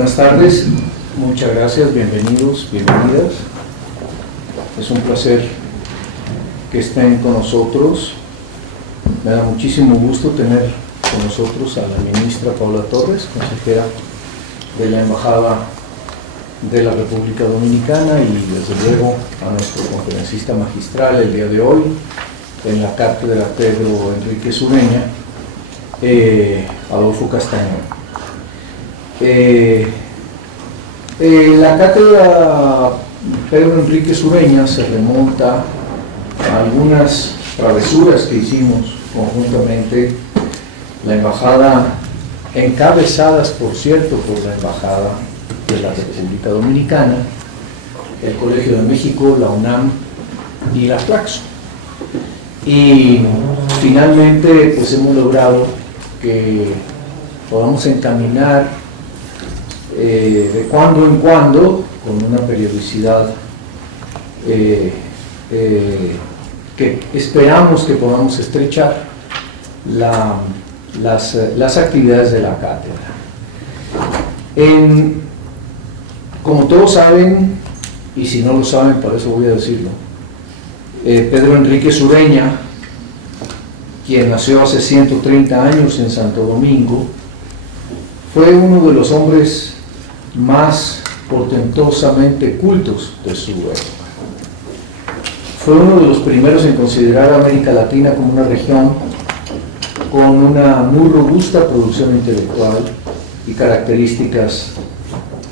Buenas tardes, muchas gracias, bienvenidos, bienvenidas. Es un placer que estén con nosotros. Me da muchísimo gusto tener con nosotros a la ministra Paola Torres, consejera de la Embajada de la República Dominicana, y desde luego a nuestro conferencista magistral el día de hoy en la cátedra Pedro Enríquez Ureña, Adolfo Castañón. La cátedra Pedro Enríquez Ureña se remonta a algunas travesuras que hicimos conjuntamente la Embajada, encabezadas por cierto por la Embajada de la República Dominicana, el Colegio de México, la UNAM y la Flaxo. Y finalmente pues hemos logrado que podamos encaminar de cuando en cuando, con una periodicidad que esperamos que podamos estrechar, las actividades de la cátedra. Como todos saben, y si no lo saben, por eso voy a decirlo, Pedro Enríquez Ureña, quien nació hace 130 años en Santo Domingo, fue uno de los hombres más portentosamente cultos de su época. Fue uno de los primeros en considerar a América Latina como una región con una muy robusta producción intelectual y características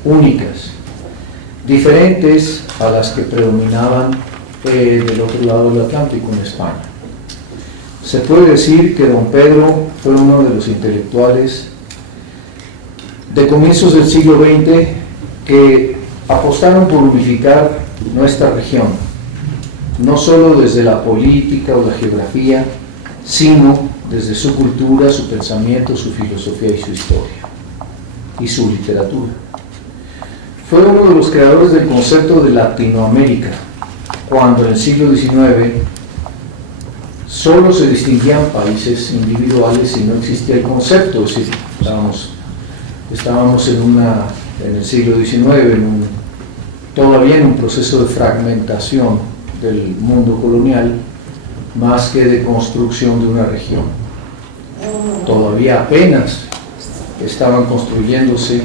únicas, diferentes a las que predominaban del otro lado del Atlántico, en España. Se puede decir que don Pedro fue uno de los intelectuales de comienzos del siglo XX que apostaron por unificar nuestra región, no solo desde la política o la geografía, sino desde su cultura, su pensamiento, su filosofía y su historia, y su literatura. Fue uno de los creadores del concepto de Latinoamérica, cuando en el siglo XIX solo se distinguían países individuales y no existía el concepto. Es decir, estábamos en el siglo XIX, todavía en un proceso de fragmentación del mundo colonial, más que de construcción de una región. Todavía apenas estaban construyéndose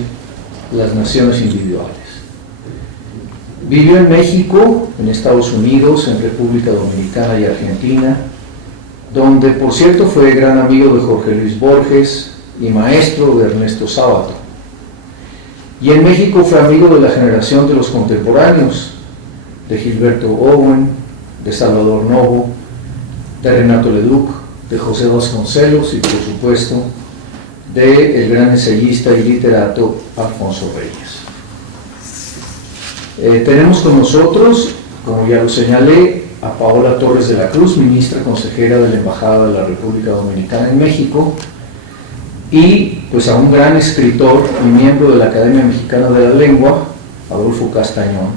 las naciones individuales. Vivió en México, en Estados Unidos, en República Dominicana y Argentina, donde por cierto fue gran amigo de Jorge Luis Borges y maestro de Ernesto Sábato. Y en México fue amigo de la generación de los contemporáneos, de Gilberto Owen, de Salvador Novo, de Renato Leduc, de José Vasconcelos y por supuesto del gran ensayista y literato Alfonso Reyes. Tenemos con nosotros, como ya lo señalé, a Paola Torres de la Cruz, ministra consejera de la Embajada de la República Dominicana en México, y pues a un gran escritor y miembro de la Academia Mexicana de la Lengua, Adolfo Castañón,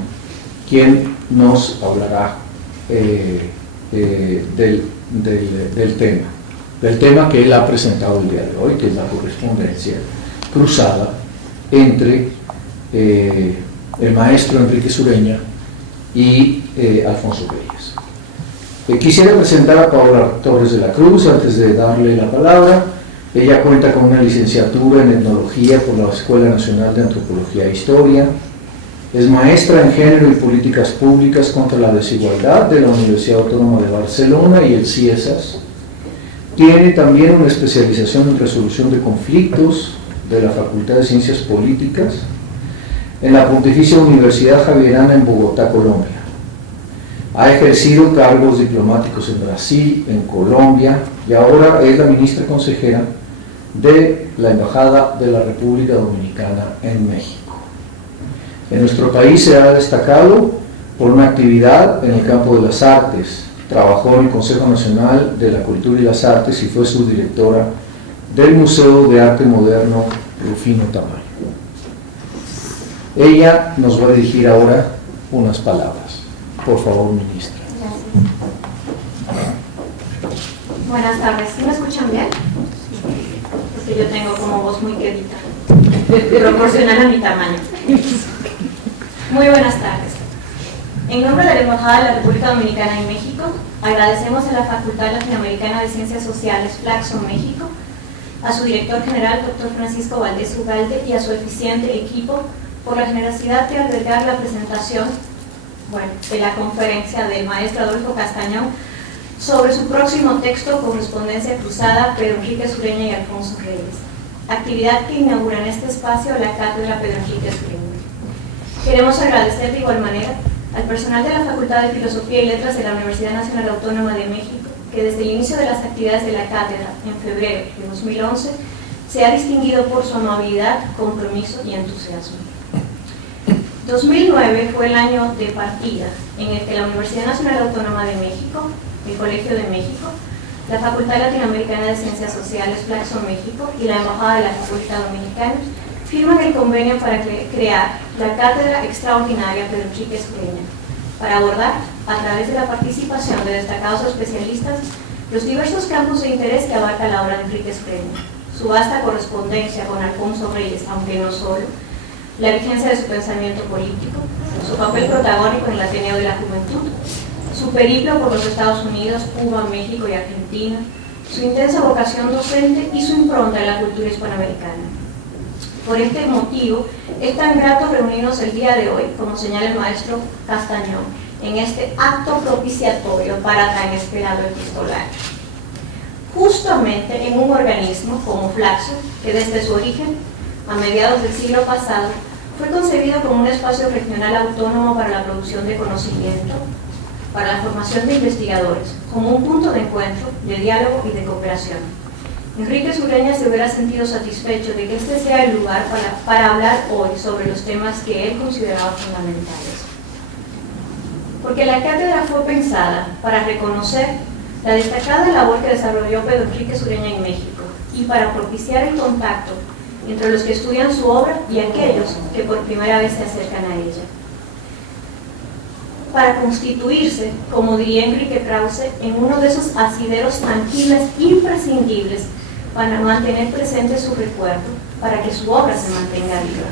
quien nos hablará del tema que él ha presentado el día de hoy, que es la correspondencia cruzada entre el maestro Enríquez Ureña y Alfonso Reyes. Quisiera presentar a Paola Torres de la Cruz antes de darle la palabra. Ella cuenta con una licenciatura en etnología por la Escuela Nacional de Antropología e Historia. Es maestra en Género y Políticas Públicas contra la Desigualdad de la Universidad Autónoma de Barcelona y el CIESAS. Tiene también una especialización en resolución de conflictos de la Facultad de Ciencias Políticas en la Pontificia Universidad Javierana en Bogotá, Colombia. Ha ejercido cargos diplomáticos en Brasil, en Colombia, y ahora es la ministra consejera de la Embajada de la República Dominicana en México. En nuestro país se ha destacado por una actividad en el campo de las artes. Trabajó en el Consejo Nacional de la Cultura y las Artes y fue subdirectora del Museo de Arte Moderno Rufino Tamayo. Ella nos va a dirigir ahora unas palabras. Por favor, ministra. Buenas tardes. ¿Sí me escuchan bien? Porque yo tengo como voz muy quedita. proporcional a mi tamaño. Muy buenas tardes. En nombre de la Embajada de la República Dominicana en México, agradecemos a la Facultad Latinoamericana de Ciencias Sociales, Flaxo, México, a su director general, Dr. Francisco Valdés Ugalde, y a su eficiente equipo por la generosidad de albergar la presentación de la conferencia del maestro Adolfo Castañón sobre su próximo texto, Correspondencia Cruzada, Pedro Enrique Sureña y Alfonso Reyes, actividad que inaugura en este espacio la Cátedra Pedro Enrique Sureña. Queremos agradecer de igual manera al personal de la Facultad de Filosofía y Letras de la Universidad Nacional Autónoma de México, que desde el inicio de las actividades de la cátedra en febrero de 2011 se ha distinguido por su amabilidad, compromiso y entusiasmo. 2009 fue el año de partida en el que la Universidad Nacional Autónoma de México, el Colegio de México, la Facultad Latinoamericana de Ciencias Sociales, Flaxo, México, y la Embajada de la República Dominicana firman el convenio para crear la Cátedra Extraordinaria Pedro Enrique Sureña, para abordar, a través de la participación de destacados especialistas, los diversos campos de interés que abarca la obra de Enrique Sureña, su vasta correspondencia con Alfonso Reyes, aunque no solo, la vigencia de su pensamiento político, su papel protagónico en el Ateneo de la Juventud, su periplo por los Estados Unidos, Cuba, México y Argentina, su intensa vocación docente y su impronta en la cultura hispanoamericana. Por este motivo, es tan grato reunirnos el día de hoy, como señala el maestro Castañón, en este acto propiciatorio para tan esperado epistolario. Justamente en un organismo como Flaxo, que desde su origen, a mediados del siglo pasado, fue concebido como un espacio regional autónomo para la producción de conocimiento, para la formación de investigadores, como un punto de encuentro, de diálogo y de cooperación. Enrique Sureña se hubiera sentido satisfecho de que este sea el lugar para hablar hoy sobre los temas que él consideraba fundamentales. Porque la cátedra fue pensada para reconocer la destacada labor que desarrolló Pedro Enrique Sureña en México y para propiciar el contacto entre los que estudian su obra y aquellos que por primera vez se acercan a ella. Para constituirse, como diría Enrique Krause, en uno de esos asideros tangibles imprescindibles para mantener presente su recuerdo, para que su obra se mantenga viva.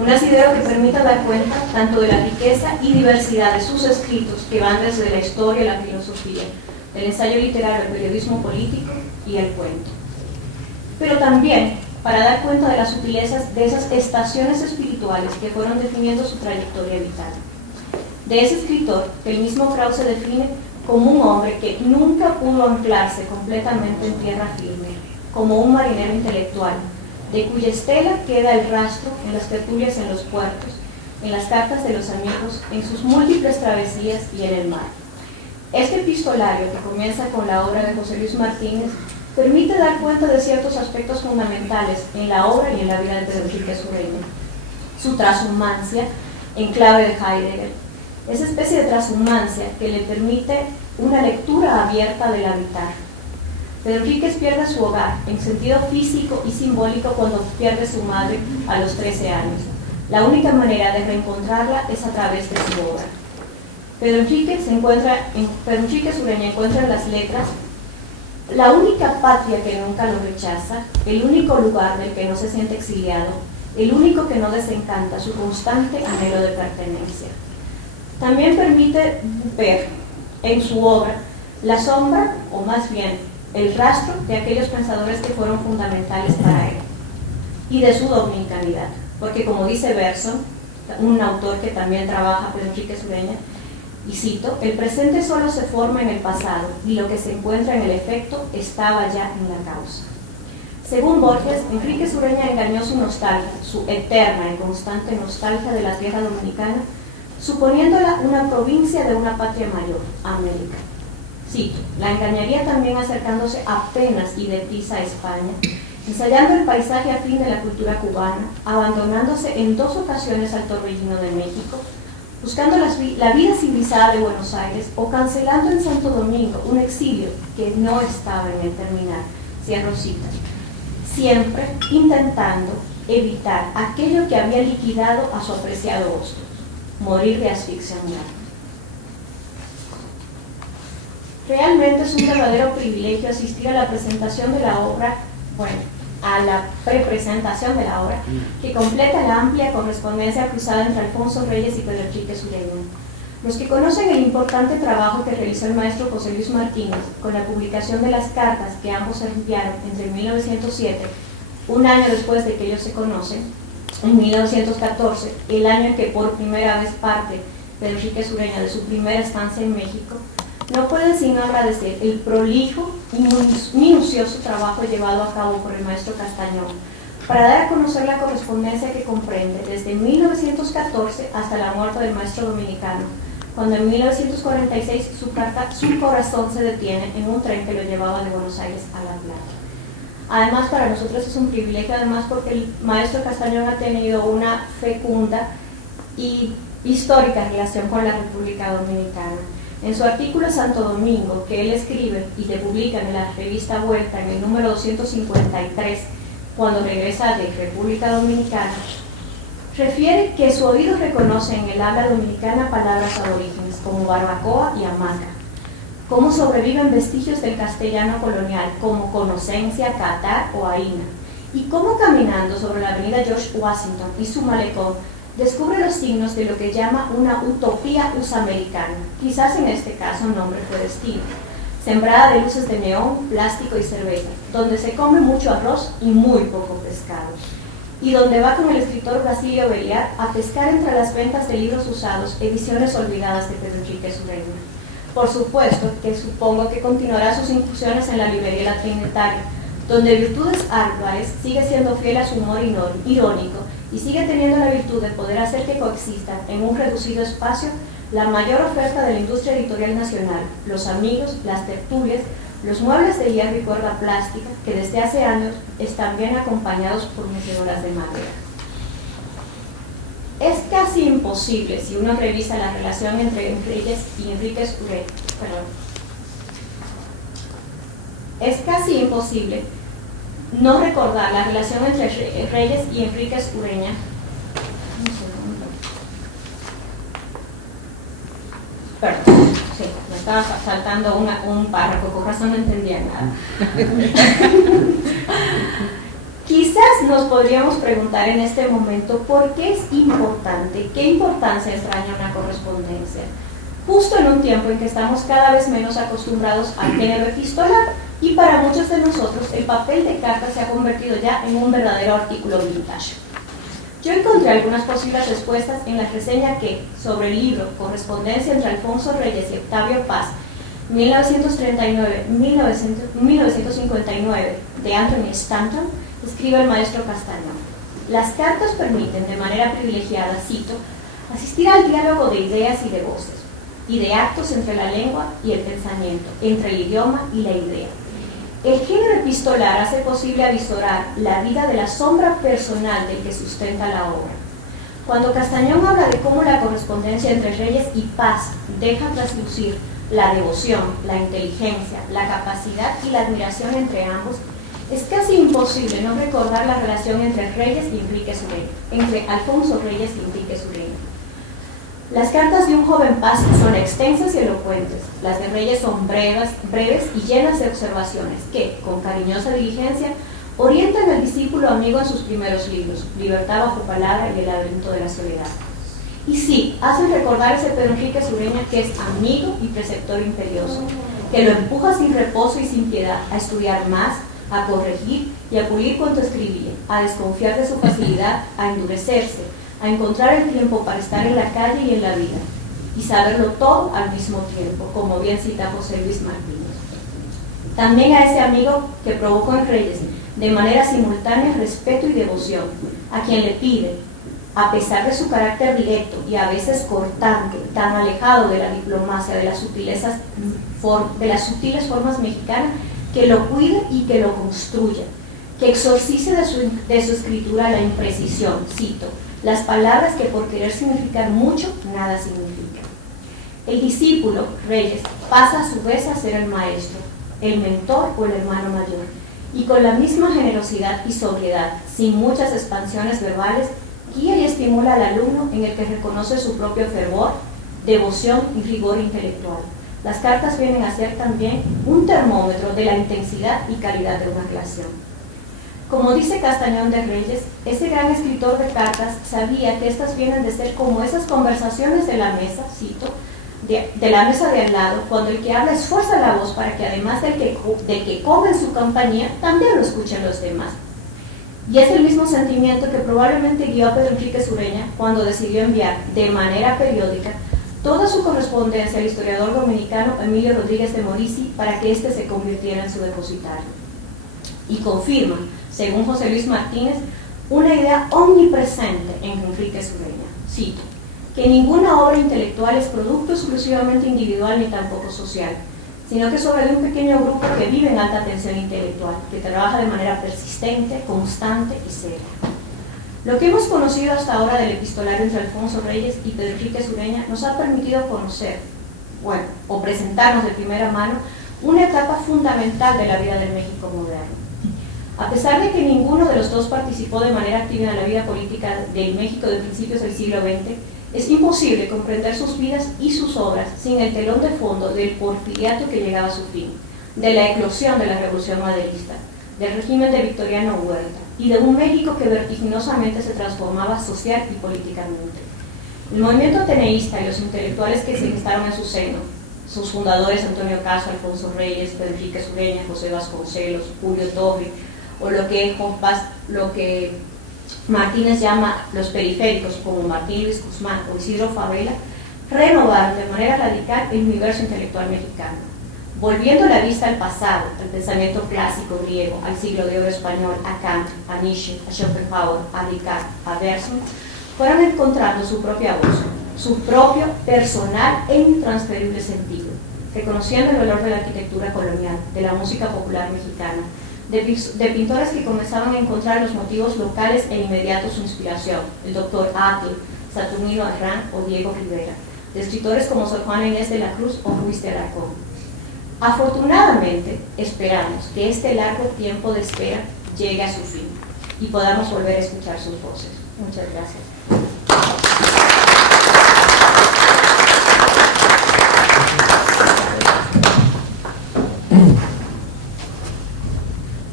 Un asidero que permita dar cuenta tanto de la riqueza y diversidad de sus escritos, que van desde la historia, la filosofía, el ensayo literario, el periodismo político y el cuento. Pero también para dar cuenta de las sutilezas de esas estaciones espirituales que fueron definiendo su trayectoria vital. De ese escritor que el mismo Krause define como un hombre que nunca pudo anclarse completamente en tierra firme, como un marinero intelectual, de cuya estela queda el rastro en las tertulias en los puertos, en las cartas de los amigos, en sus múltiples travesías y en el mar. Este epistolario, que comienza con la obra de José Luis Martínez, permite dar cuenta de ciertos aspectos fundamentales en la obra y en la vida de Pedro Enrique Sureña. Su transhumancia, en clave de Heidegger, esa especie de transhumancia que le permite una lectura abierta del habitar. Pedro Enríquez pierde su hogar en sentido físico y simbólico cuando pierde su madre a los 13 años. La única manera de reencontrarla es a través de su obra. Pedro Enrique Sureña encuentra en las letras la única patria que nunca lo rechaza, el único lugar del que no se siente exiliado, el único que no desencanta su constante anhelo de pertenencia. También permite ver en su obra la sombra, o más bien el rastro de aquellos pensadores que fueron fundamentales para él y de su dominicanidad, porque como dice Bergson, un autor que también trabaja, Pedro Enrique Sureña, y cito, el presente solo se forma en el pasado y lo que se encuentra en el efecto estaba ya en la causa. Según Borges, Enrique Sureña engañó su nostalgia, su eterna y constante nostalgia de la tierra dominicana, suponiéndola una provincia de una patria mayor, América. Cito, la engañaría también acercándose apenas y de prisa a España, ensayando el paisaje afín de la cultura cubana, abandonándose en 2 ocasiones al Torbellino de México, buscando la vida civilizada de Buenos Aires o cancelando en Santo Domingo un exilio que no estaba en el terminar, cierro cita, siempre intentando evitar aquello que había liquidado a su apreciado Hostos, morir de asfixia moral. Realmente es un verdadero privilegio asistir a la presentación de la obra, a la prepresentación de la obra, que completa la amplia correspondencia cruzada entre Alfonso Reyes y Pedro Enrique Sureña. Los que conocen el importante trabajo que realizó el maestro José Luis Martínez con la publicación de las cartas que ambos enviaron entre 1907, un año después de que ellos se conocen, en 1914, el año en que por primera vez parte Pedro Enrique Sureña de su primera estancia en México, no pueden sino agradecer el prolijo y minucioso trabajo llevado a cabo por el maestro Castañón para dar a conocer la correspondencia que comprende desde 1914 hasta la muerte del maestro dominicano, cuando en 1946 su corazón se detiene en un tren que lo llevaba de Buenos Aires a La Plata. Además, para nosotros es un privilegio, además porque el maestro Castañón ha tenido una fecunda y histórica relación con la República Dominicana. En su artículo Santo Domingo, que él escribe y le publica en la revista Vuelta, en el número 253, cuando regresa de República Dominicana, refiere que su oído reconoce en el habla dominicana palabras aborígenes como barbacoa y hamaca, cómo sobreviven vestigios del castellano colonial como conocencia, catar o aína, y cómo caminando sobre la avenida George Washington y su malecón descubre los signos de lo que llama una utopía usamericana, quizás en este caso nombre fue destino, sembrada de luces de neón, plástico y cerveza, donde se come mucho arroz y muy poco pescado, y donde va con el escritor Basilio Beliar a pescar entre las ventas de libros usados, ediciones olvidadas de Pedro Enrique Sureña. Por supuesto que supongo que continuará sus incursiones en la librería La Trinitaria, donde Virtudes Álvarez sigue siendo fiel a su humor irónico y sigue teniendo la virtud de poder hacer que coexistan en un reducido espacio la mayor oferta de la industria editorial nacional, los amigos, las tertulias, los muebles de hierro y cuerda plástica, que desde hace años están bien acompañados por mecedoras de madera. Es casi imposible, si uno revisa la relación entre Reyes y Enríquez Ureña, es casi imposible no recordar la relación entre Reyes y Enríquez Ureña. Perdón, sí, me estaba saltando un párrafo, con razón no entendía nada. Quizás nos podríamos preguntar en este momento por qué es importante, qué importancia extraña una correspondencia, justo en un tiempo en que estamos cada vez menos acostumbrados al género epistolar y para muchos de nosotros el papel de carta se ha convertido ya en un verdadero artículo vintage. Yo encontré algunas posibles respuestas en la reseña que, sobre el libro Correspondencia entre Alfonso Reyes y Octavio Paz, 1939-1959, de Anthony Stanton, escribe el maestro Castañón. Las cartas permiten de manera privilegiada, cito, asistir al diálogo de ideas y de voces, y de actos entre la lengua y el pensamiento, entre el idioma y la idea. El género epistolar hace posible avisorar la vida de la sombra personal del que sustenta la obra. Cuando Castañón habla de cómo la correspondencia entre Reyes y Paz deja traslucir la devoción, la inteligencia, la capacidad y la admiración entre ambos, es casi imposible no recordar la relación entre Reyes y Enríquez Ureña, entre Alfonso Reyes y Enríquez Ureña. Las cartas de un joven Paz son extensas y elocuentes, las de Reyes son breves y llenas de observaciones que, con cariñosa diligencia, orientan al discípulo amigo en sus primeros libros, Libertad bajo palabra y El laberinto de la soledad. Y sí, hacen recordar a ese Pedro Enrique Sureña que es amigo y preceptor imperioso, que lo empuja sin reposo y sin piedad a estudiar más, a corregir y a pulir cuanto escribía, a desconfiar de su facilidad, a endurecerse, a encontrar el tiempo para estar en la calle y en la vida, y saberlo todo al mismo tiempo, como bien cita José Luis Martínez. También a ese amigo que provocó en Reyes, de manera simultánea, respeto y devoción, a quien le pide, a pesar de su carácter directo y a veces cortante, tan alejado de la diplomacia, de las sutiles formas mexicanas, que lo cuide y que lo construya, que exorcice de su escritura la imprecisión, cito, las palabras que por querer significar mucho, nada significan. El discípulo, Reyes, pasa a su vez a ser el maestro, el mentor o el hermano mayor, y con la misma generosidad y sobriedad, sin muchas expansiones verbales, guía y estimula al alumno en el que reconoce su propio fervor, devoción y rigor intelectual. Las cartas vienen a ser también un termómetro de la intensidad y calidad de una relación. Como dice Castañón de Reyes, ese gran escritor de cartas sabía que estas vienen de ser como esas conversaciones de la mesa, cito, de la mesa de al lado, cuando el que habla esfuerza la voz para que además del que come en su compañía, también lo escuchen los demás. Y es el mismo sentimiento que probablemente guió a Pedro Enrique Sureña cuando decidió enviar de manera periódica toda su correspondencia al historiador dominicano Emilio Rodríguez de Morici para que éste se convirtiera en su depositario. Y confirma, según José Luis Martínez, una idea omnipresente en Enrique Sureña. Cito, que ninguna obra intelectual es producto exclusivamente individual ni tampoco social, sino que es obra de un pequeño grupo que vive en alta tensión intelectual, que trabaja de manera persistente, constante y seria. Lo que hemos conocido hasta ahora del epistolario entre Alfonso Reyes y Pedro Enrique Sureña nos ha permitido conocer, o presentarnos de primera mano, una etapa fundamental de la vida del México moderno. A pesar de que ninguno de los dos participó de manera activa en la vida política del México de principios del siglo XX, es imposible comprender sus vidas y sus obras sin el telón de fondo del porfiriato que llegaba a su fin, de la eclosión de la Revolución Maderista, del régimen de Victoriano Huerta y de un México que vertiginosamente se transformaba social y políticamente. El movimiento ateneísta y los intelectuales que se gestaron en su seno, sus fundadores Antonio Caso, Alfonso Reyes, Pedro Enrique Sureña, José Vasconcelos, Julio Torri, o lo que Martínez llama los periféricos, como Martín Luis Guzmán o Isidro Fabela, renovaron de manera radical el universo intelectual mexicano, volviendo la vista al pasado, al pensamiento clásico griego, al siglo de oro español, a Kant, a Nietzsche, a Schopenhauer, a Descartes, a Bergson, fueron encontrando su propia voz, su propio personal e intransferible sentido, reconociendo el valor de la arquitectura colonial, de la música popular mexicana, de pintores que comenzaban a encontrar los motivos locales e inmediatos su inspiración, el doctor Atl, Saturnino Arrán o Diego Rivera, de escritores como Sor Juana Inés de la Cruz o Ruiz de Alarcón. Afortunadamente, esperamos que este largo tiempo de espera llegue a su fin y podamos volver a escuchar sus voces. Muchas gracias.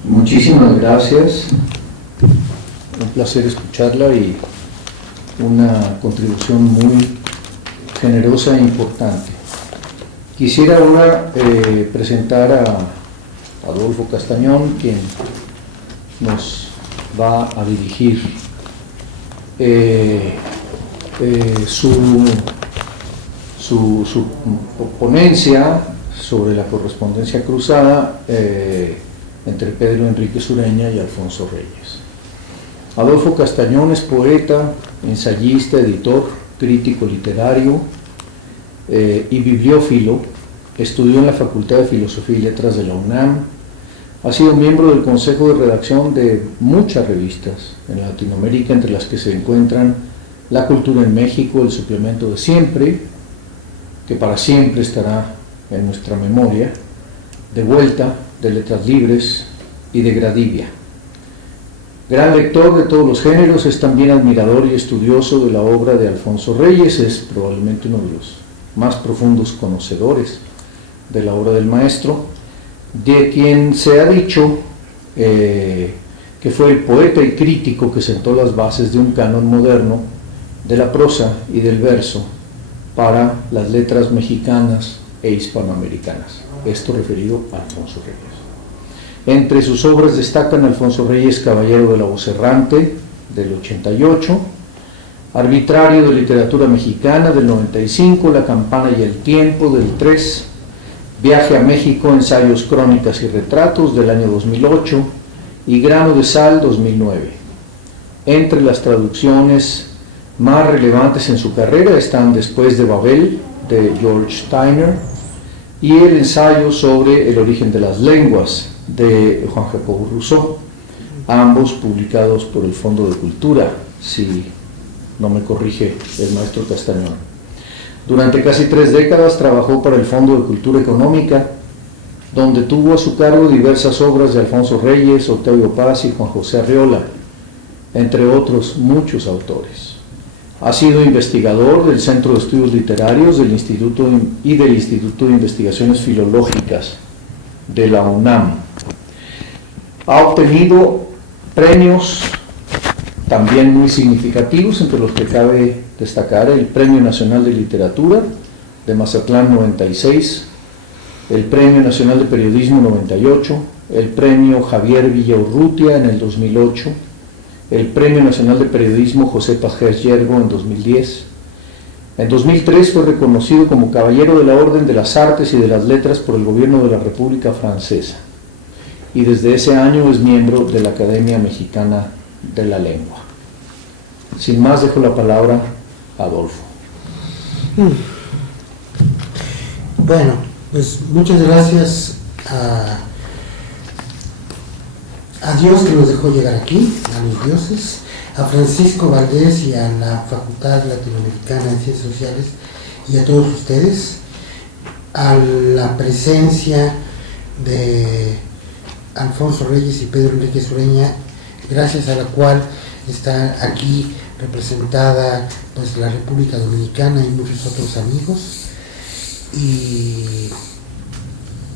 Muchísimas gracias, un placer escucharla y una contribución muy generosa e importante. Quisiera ahora presentar a Adolfo Castañón, quien nos va a dirigir su ponencia sobre la correspondencia cruzada entre Pedro Enrique Sureña y Alfonso Reyes. Adolfo Castañón es poeta, ensayista, editor, crítico literario y bibliófilo. Estudió en la Facultad de Filosofía y Letras de la UNAM. Ha sido miembro del consejo de redacción de muchas revistas en Latinoamérica, entre las que se encuentran La Cultura en México, El Suplemento de Siempre, que para siempre estará en nuestra memoria, De Vuelta, de Letras Libres y de Gradivia. Gran lector de todos los géneros, es también admirador y estudioso de la obra de Alfonso Reyes, es probablemente uno de los más profundos conocedores de la obra del maestro, de quien se ha dicho que fue el poeta y crítico que sentó las bases de un canon moderno de la prosa y del verso para las letras mexicanas e hispanoamericanas. Esto referido a Alfonso Reyes. Entre sus obras destacan Alfonso Reyes, Caballero de la Voz Errante, del 88, Arbitrario de Literatura Mexicana, del 95, La Campana y el Tiempo, del 3, Viaje a México, Ensayos, Crónicas y Retratos, del año 2008, y Grano de Sal, 2009. Entre las traducciones más relevantes en su carrera están Después de Babel, de George Steiner, y el ensayo sobre el origen de las lenguas, de Juan Jacobo Rousseau, ambos publicados por el Fondo de Cultura, si no me corrige el maestro Castañón. Durante casi 3 décadas trabajó para el Fondo de Cultura Económica, donde tuvo a su cargo diversas obras de Alfonso Reyes, Octavio Paz y Juan José Arriola, entre otros muchos autores. Ha sido investigador del Centro de Estudios Literarios del Instituto de Investigaciones Filológicas de la UNAM. Ha obtenido Premios también muy significativos, entre los que cabe destacar el Premio Nacional de Literatura de Mazatlán 96, el Premio Nacional de Periodismo 98, el Premio Javier Villaurrutia en el 2008, el Premio Nacional de Periodismo José Pagés Yergo en 2010. En 2003 fue reconocido como Caballero de la Orden de las Artes y de las Letras por el Gobierno de la República Francesa, y desde ese año es miembro de la Academia Mexicana de la Lengua. Sin más, dejo la palabra a Adolfo. Bueno, pues muchas gracias a Dios que nos dejó llegar aquí, a los dioses, a Francisco Valdés y a la Facultad Latinoamericana de Ciencias Sociales y a todos ustedes, a la presencia de Alfonso Reyes y Pedro Enrique Sureña, gracias a la cual está aquí representada pues la República Dominicana y muchos otros amigos, y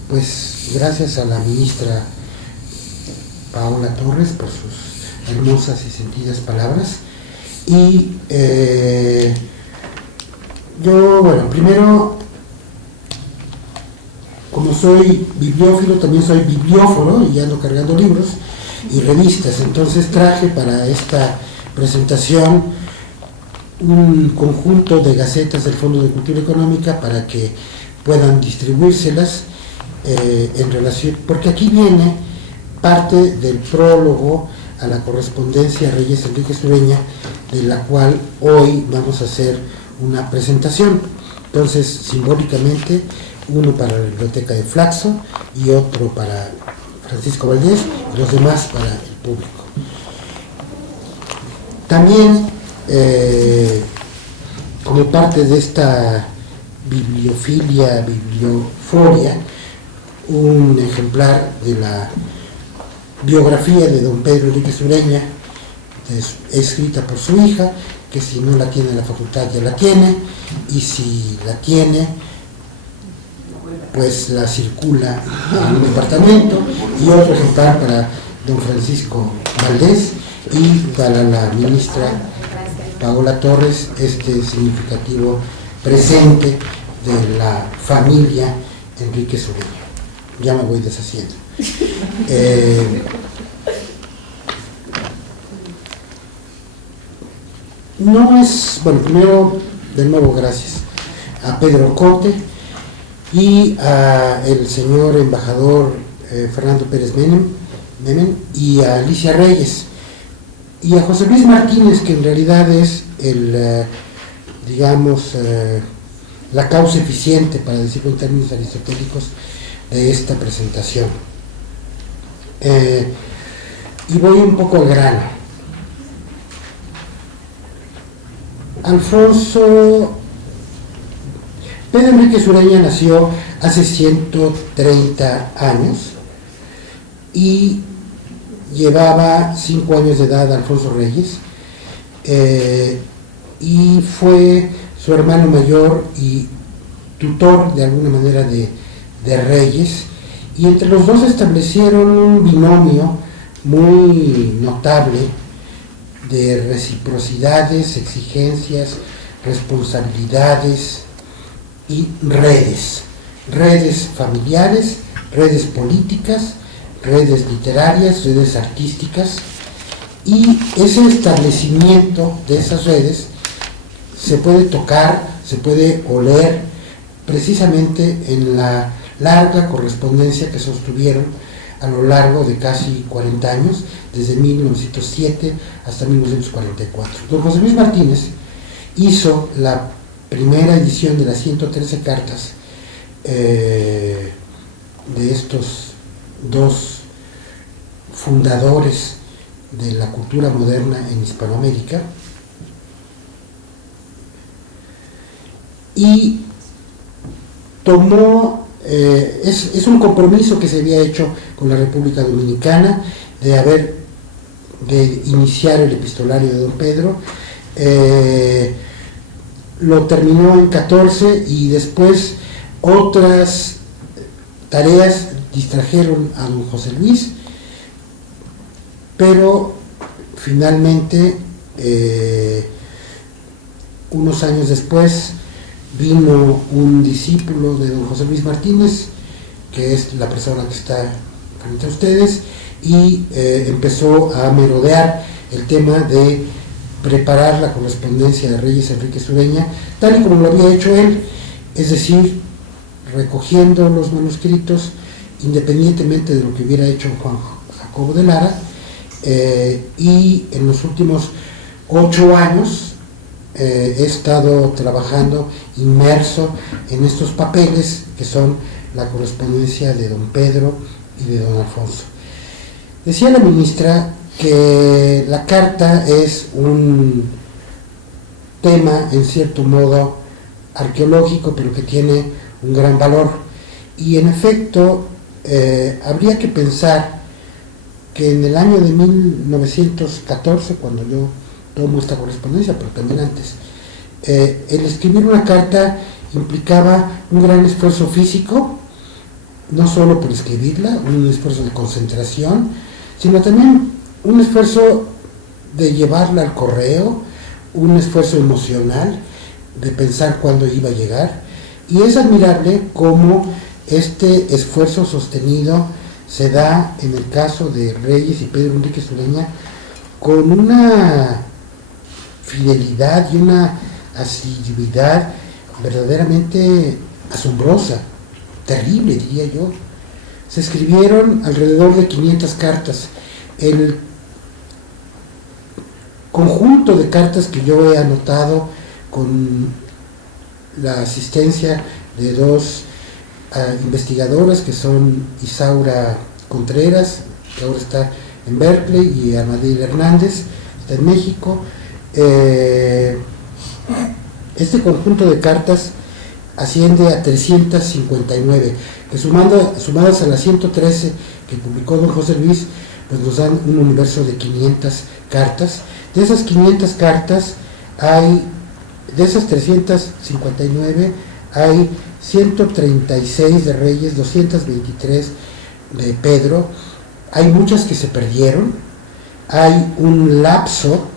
pues gracias a la ministra Paola Torres por sus hermosas y sentidas palabras. Y yo, bueno, primero, como soy bibliófilo, también soy biblióforo y ando cargando libros y revistas, entonces traje para esta presentación un conjunto de gacetas del Fondo de Cultura Económica para que puedan distribuírselas en relación, porque aquí viene parte del prólogo a la correspondencia Reyes Enrique Sureña, de la cual hoy vamos a hacer una presentación. Entonces, simbólicamente, uno para la biblioteca de Flaxo y otro para Francisco Valdés, y los demás para el público. También, como parte de esta bibliofilia, biblioforia, un ejemplar de la biografía de don Pedro Enrique Sureña, escrita por su hija, que si no la tiene la facultad ya la tiene, y si la tiene, pues la circula al departamento, y otro ejemplar para don Francisco Valdés y para la ministra Paola Torres, este significativo presente de la familia Enrique Sureña. Ya me voy deshaciendo. No es, bueno, primero, de nuevo, gracias a Pedro Cote y a el señor embajador Fernando Pérez Menem y a Alicia Reyes y a José Luis Martínez, que en realidad es el, digamos, la causa eficiente, para decirlo en términos aristotélicos, de esta presentación. Y voy un poco al grano. Pedro Enrique Sureña nació hace 130 años y llevaba 5 años de edad Alfonso Reyes, y fue su hermano mayor y tutor de alguna manera de Reyes, y entre los dos establecieron un binomio muy notable de reciprocidades, exigencias, responsabilidades y redes familiares, redes políticas, redes literarias, redes artísticas, y ese establecimiento de esas redes se puede tocar, se puede oler precisamente en la larga correspondencia que sostuvieron a lo largo de casi 40 años, desde 1907 hasta 1944. Don José Luis Martínez hizo la primera edición de las 113 cartas de estos dos fundadores de la cultura moderna en Hispanoamérica, y tomó, es un compromiso que se había hecho con la República Dominicana de iniciar el epistolario de don Pedro. Lo terminó en 14 y después otras tareas distrajeron a don José Luis, pero finalmente, unos años después, vino un discípulo de don José Luis Martínez, que es la persona que está frente a ustedes, y empezó a merodear el tema de preparar la correspondencia de Reyes Enríquez Ureña, tal y como lo había hecho él, es decir, recogiendo los manuscritos, independientemente de lo que hubiera hecho Juan Jacobo de Lara, y en los últimos 8 años he estado trabajando inmerso en estos papeles que son la correspondencia de don Pedro y de don Alfonso. Decía la ministra que la carta es un tema en cierto modo arqueológico, pero que tiene un gran valor, y en efecto habría que pensar que en el año de 1914, cuando yo tomo esta correspondencia, pero también antes, el escribir una carta implicaba un gran esfuerzo físico, no solo por escribirla, un esfuerzo de concentración, sino también un esfuerzo de llevarla al correo, un esfuerzo emocional de pensar cuándo iba a llegar, y es admirable cómo este esfuerzo sostenido se da en el caso de Reyes y Pedro Enríquez Ureña con una fidelidad y una asiduidad verdaderamente asombrosa, terrible, diría yo. Se escribieron alrededor de 500 cartas. El conjunto de cartas que yo he anotado con la asistencia de dos investigadoras, que son Isaura Contreras, que ahora está en Berkeley, y Amadil Hernández, está en México. Este conjunto de cartas asciende a 359, que sumadas a las 113 que publicó don José Luis, pues nos dan un universo de 500 cartas. De esas 500 cartas de esas 359, hay 136 de Reyes, 223 de Pedro. Hay muchas que se perdieron, hay un lapso,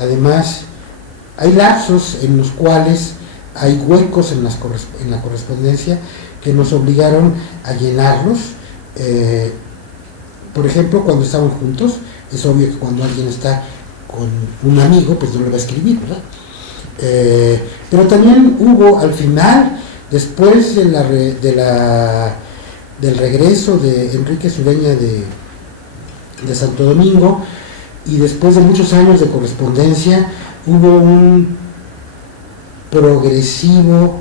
además, hay lapsos en los cuales hay huecos en la correspondencia que nos obligaron a llenarlos. Por ejemplo, cuando estaban juntos, es obvio que cuando alguien está con un amigo, pues no le va a escribir, ¿verdad? Pero también hubo al final, después del regreso de Enríquez Ureña de Santo Domingo, y después de muchos años de correspondencia, hubo un progresivo,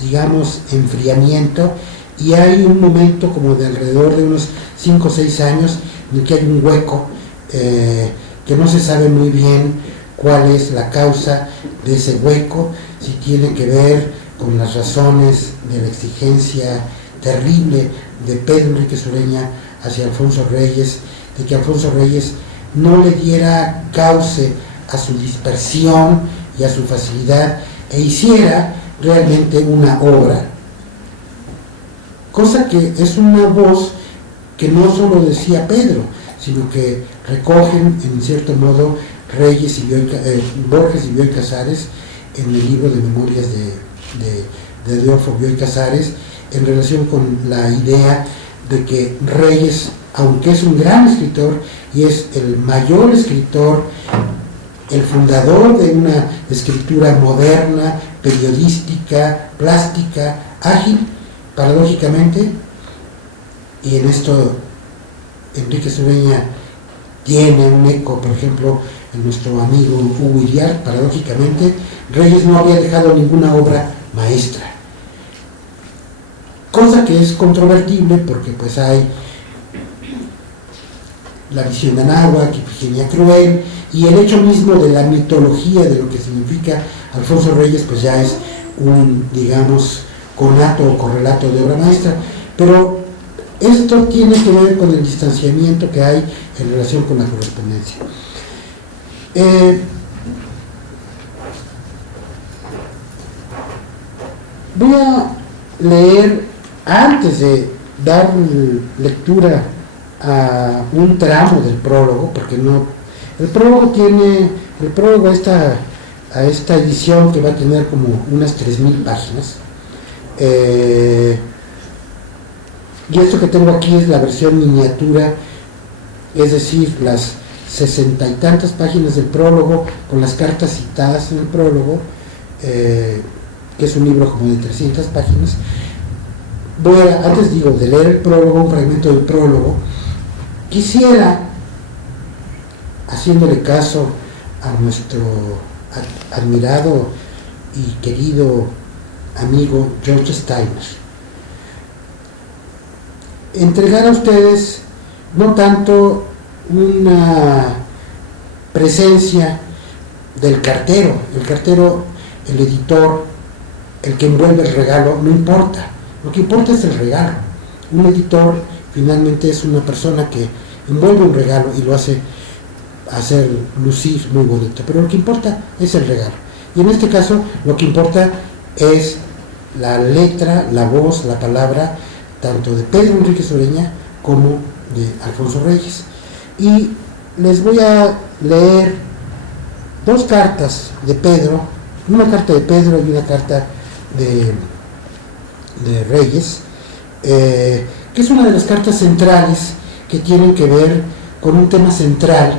digamos, enfriamiento, y hay un momento como de alrededor de unos 5 o 6 años en el que hay un hueco que no se sabe muy bien cuál es la causa de ese hueco, si tiene que ver con las razones de la exigencia terrible de Pedro Enríquez Ureña hacia Alfonso Reyes, de que Alfonso Reyes no le diera cauce a su dispersión y a su facilidad, e hiciera realmente una obra. Cosa que es una voz que no solo decía Pedro, sino que recogen en cierto modo Borges y Bioy Casares en el libro de memorias de Adolfo Bioy Casares, en relación con la idea de que Reyes, aunque es un gran escritor y es el mayor escritor, el fundador de una escritura moderna, periodística, plástica, ágil, paradójicamente, y en esto Enríquez Ureña tiene un eco, por ejemplo, en nuestro amigo Hugo Iriar, paradójicamente, Reyes no había dejado ninguna obra maestra. Cosa que es controvertible porque pues hay la visión de Anáhuac, Ifigenia Cruel, y el hecho mismo de la mitología de lo que significa Alfonso Reyes, pues ya es un, digamos, conato o correlato de obra maestra. Pero esto tiene que ver con el distanciamiento que hay en relación con la correspondencia. Voy a leer, antes de dar lectura a un tramo del prólogo, porque no, el prólogo a esta edición, que va a tener como unas 3,000 páginas, y esto que tengo aquí es la versión miniatura, es decir, las 60 y tantas páginas del prólogo con las cartas citadas en el prólogo, que es un libro como de 300 páginas. Antes de leer el prólogo, un fragmento del prólogo, quisiera, haciéndole caso a nuestro admirado y querido amigo George Steiner, entregar a ustedes no tanto una presencia del cartero, el editor, el que envuelve el regalo, no importa, lo que importa es el regalo. Un editor finalmente es una persona que envuelve un regalo y lo hace hacer lucir muy bonito, pero lo que importa es el regalo, y en este caso lo que importa es la letra, la voz, la palabra, tanto de Pedro Enríquez Ureña como de Alfonso Reyes. Y les voy a leer 2 cartas de Pedro, una carta de Pedro y una carta de Reyes, que es una de las cartas centrales que tienen que ver con un tema central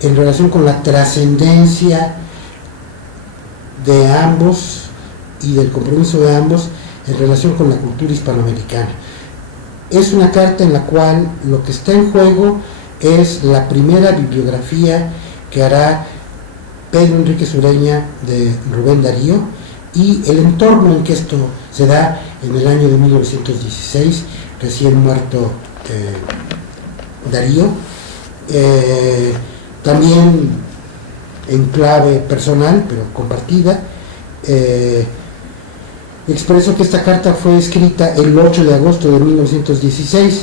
en relación con la trascendencia de ambos y del compromiso de ambos en relación con la cultura hispanoamericana. Es una carta en la cual lo que está en juego es la primera bibliografía que hará Pedro Enríquez Ureña de Rubén Darío, y el entorno en que esto se da en el año de 1916, recién muerto Darío. También en clave personal, pero compartida, expreso que esta carta fue escrita el 8 de agosto de 1916,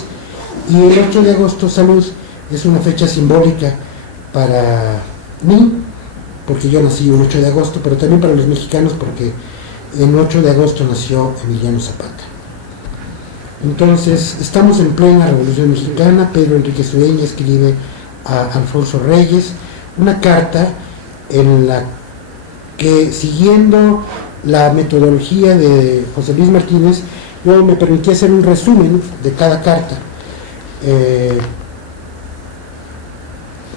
y el 8 de agosto, salud, es una fecha simbólica para mí, porque yo nací el 8 de agosto, pero también para los mexicanos, porque el 8 de agosto nació Emiliano Zapata. Entonces, estamos en plena Revolución Mexicana. Pedro Enríquez Ureña escribe a Alfonso Reyes una carta en la que, siguiendo la metodología de José Luis Martínez, yo me permití hacer un resumen de cada carta,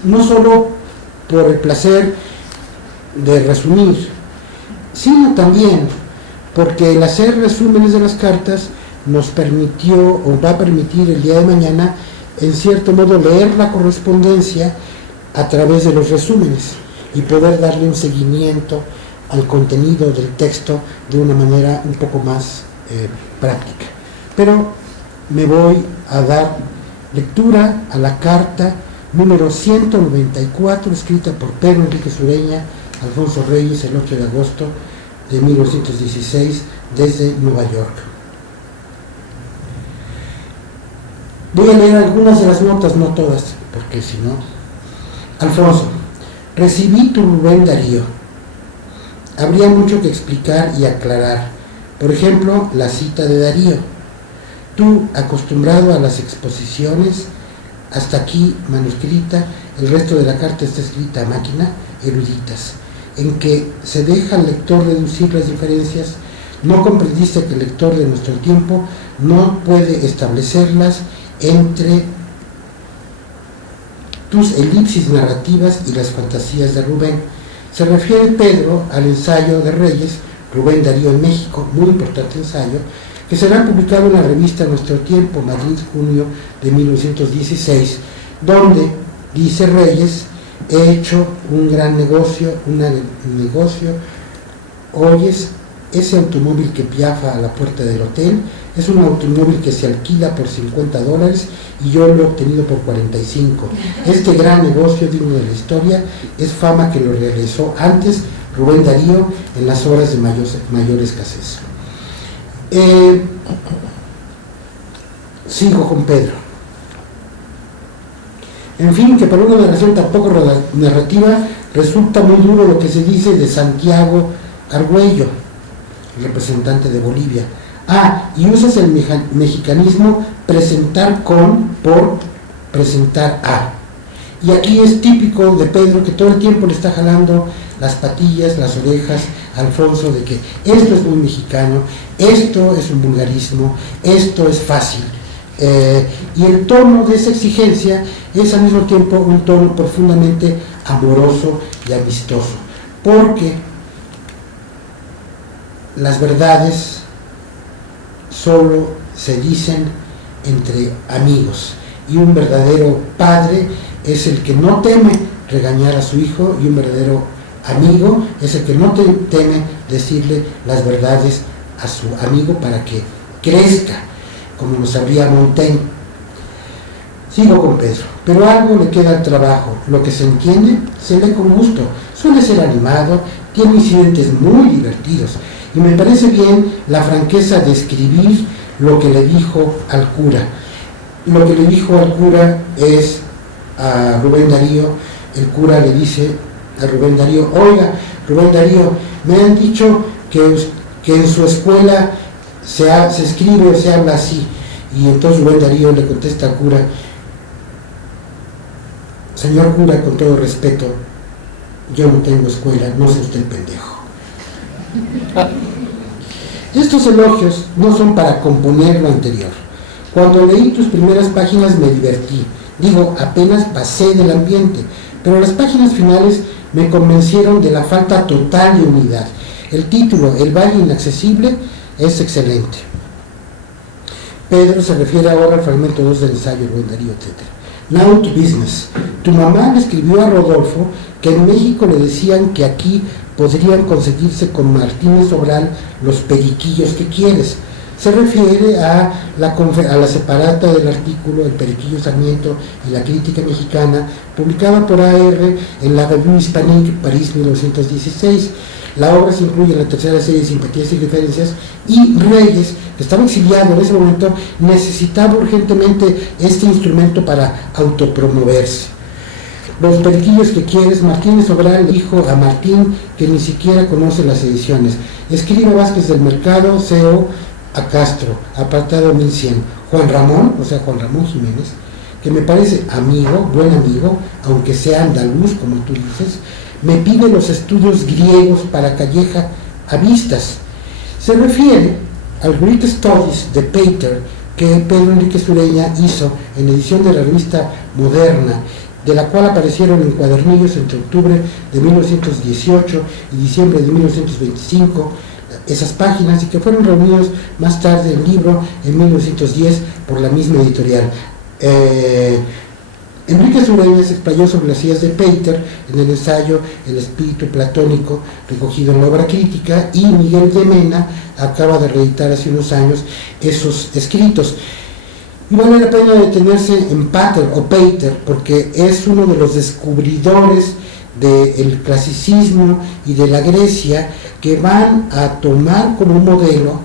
no solo por el placer de resumir, sino también porque el hacer resúmenes de las cartas nos permitió, o va a permitir el día de mañana, en cierto modo, leer la correspondencia a través de los resúmenes y poder darle un seguimiento al contenido del texto de una manera un poco más práctica. Pero me voy a dar lectura a la carta número 194, escrita por Pedro Enríquez Ureña, Alfonso Reyes, el 8 de agosto de 1916, desde Nueva York. Voy a leer algunas de las notas, no todas, porque si no... Alfonso, recibí tu Rubén Darío. Habría mucho que explicar y aclarar. Por ejemplo, la cita de Darío. Tú, acostumbrado a las exposiciones, hasta aquí manuscrita, el resto de la carta está escrita a máquina, eruditas, en que se deja al lector deducir las diferencias. No comprendiste que el lector de nuestro tiempo no puede establecerlas entre tus elipsis narrativas y las fantasías de Rubén. Se refiere Pedro al ensayo de Reyes, Rubén Darío en México, muy importante ensayo, que será publicado en la revista Nuestro Tiempo, Madrid, junio de 1916, donde, dice Reyes, he hecho un gran negocio, oyes, ese automóvil que piafa a la puerta del hotel, es un automóvil que se alquila por $50 y yo lo he obtenido por 45. Este gran negocio digno de la historia es fama que lo realizó antes Rubén Darío en las horas de mayor escasez. Sigo con Pedro. En fin, que para una narración tampoco narrativa resulta muy duro lo que se dice de Santiago Argüello, representante de Bolivia. Y usas el mexicanismo presentar presentar a. Y aquí es típico de Pedro que todo el tiempo le está jalando las patillas, las orejas a Alfonso de que esto es muy mexicano, esto es un vulgarismo, esto es fácil. Y el tono de esa exigencia es al mismo tiempo un tono profundamente amoroso y amistoso, porque las verdades solo se dicen entre amigos, y un verdadero padre es el que no teme regañar a su hijo, y un verdadero amigo es el que no teme decirle las verdades a su amigo para que crezca, como lo sabría Montaigne. Sigo con Pedro, pero algo le queda al trabajo. Lo que se entiende se lee con gusto, suele ser animado, tiene incidentes muy divertidos, y me parece bien la franqueza de escribir lo que le dijo al cura. Lo que le dijo al cura es a Rubén Darío. El cura le dice a Rubén Darío: oiga, Rubén Darío, me han dicho que en su escuela se escribe o se habla así. Y entonces Rubén Darío le contesta al cura: señor cura, con todo respeto, yo no tengo escuela, no sea usted pendejo. Estos elogios no son para componer lo anterior. Cuando leí tus primeras páginas me divertí, digo, apenas pasé del ambiente, pero las páginas finales me convencieron de la falta total de unidad. El título, El Valle Inaccesible, es excelente. Pedro se refiere ahora al fragmento 2 del ensayo, Rubén Darío, etc. Now to business. Tu mamá le escribió a Rodolfo que en México le decían que aquí podrían conseguirse con Martínez Sobral los periquillos que quieres. Se refiere a la separata del artículo El Periquillo Sarmiento y la Crítica Mexicana, publicada por AR en la Revue Hispanique, París, 1916. La obra se incluye en la tercera serie de Simpatías y Referencias, y Reyes, que estaba exiliado en ese momento, necesitaba urgentemente este instrumento para autopromoverse. Los periquillos que quieres, Martínez Sobral dijo a Martín que ni siquiera conoce las ediciones. Escribe Vázquez del Mercado, CO, a Castro, apartado 1100. Juan Ramón, o sea, Juan Ramón Jiménez, que me parece amigo, buen amigo, aunque sea andaluz, como tú dices, me pide los estudios griegos para Calleja a vistas. Se refiere al Greek Studies de Pater que Pedro Enrique Sureña hizo en edición de la revista Moderna, de la cual aparecieron en cuadernillos entre octubre de 1918 y diciembre de 1925, esas páginas, y que fueron reunidos más tarde en libro en 1910 por la misma editorial. Enrique Sureña se explayó sobre las ideas de Pater en el ensayo El espíritu platónico, recogido en la obra crítica, y Miguel de Mena acaba de reeditar hace unos años esos escritos. Y vale la pena detenerse en Pater o Pater, porque es uno de los descubridores del clasicismo y de la Grecia, que van a tomar como modelo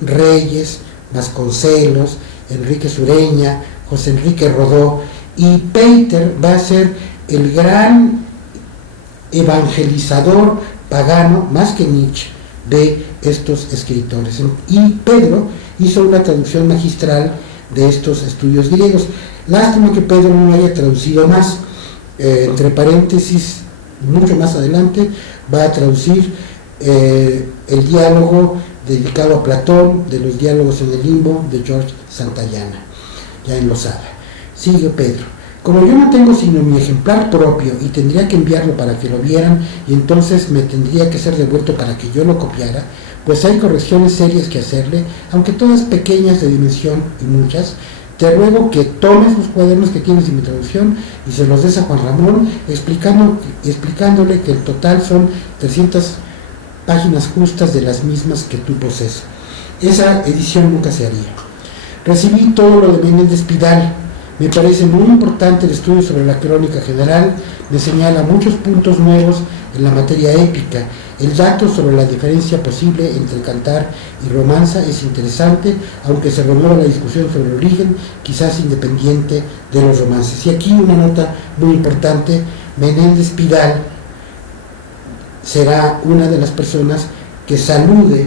Reyes, Vasconcelos, Enrique Sureña, José Enrique Rodó, y Pater va a ser el gran evangelizador pagano, más que Nietzsche, de estos escritores. Y Pedro hizo una traducción magistral de estos estudios griegos. Lástima que Pedro no haya traducido más. Entre paréntesis, mucho más adelante va a traducir el diálogo dedicado a Platón, de los diálogos en el limbo, de George Santayana, ya en Losada. Sigue Pedro: como yo no tengo sino mi ejemplar propio y tendría que enviarlo para que lo vieran, y entonces me tendría que ser devuelto para que yo lo copiara, pues hay correcciones serias que hacerle, aunque todas pequeñas de dimensión y muchas. Te ruego que tomes los cuadernos que tienes en mi traducción y se los des a Juan Ramón, explicándole que el total son 300 páginas justas de las mismas que tú posees. Esa edición nunca se haría. Recibí todo lo de Menéndez Pidal. Me parece muy importante el estudio sobre la crónica general. Me señala muchos puntos nuevos en la materia épica. El dato sobre la diferencia posible entre cantar y romanza es interesante, aunque se renueva la discusión sobre el origen, quizás independiente de los romances. Y aquí una nota muy importante: Menéndez Pidal será una de las personas que salude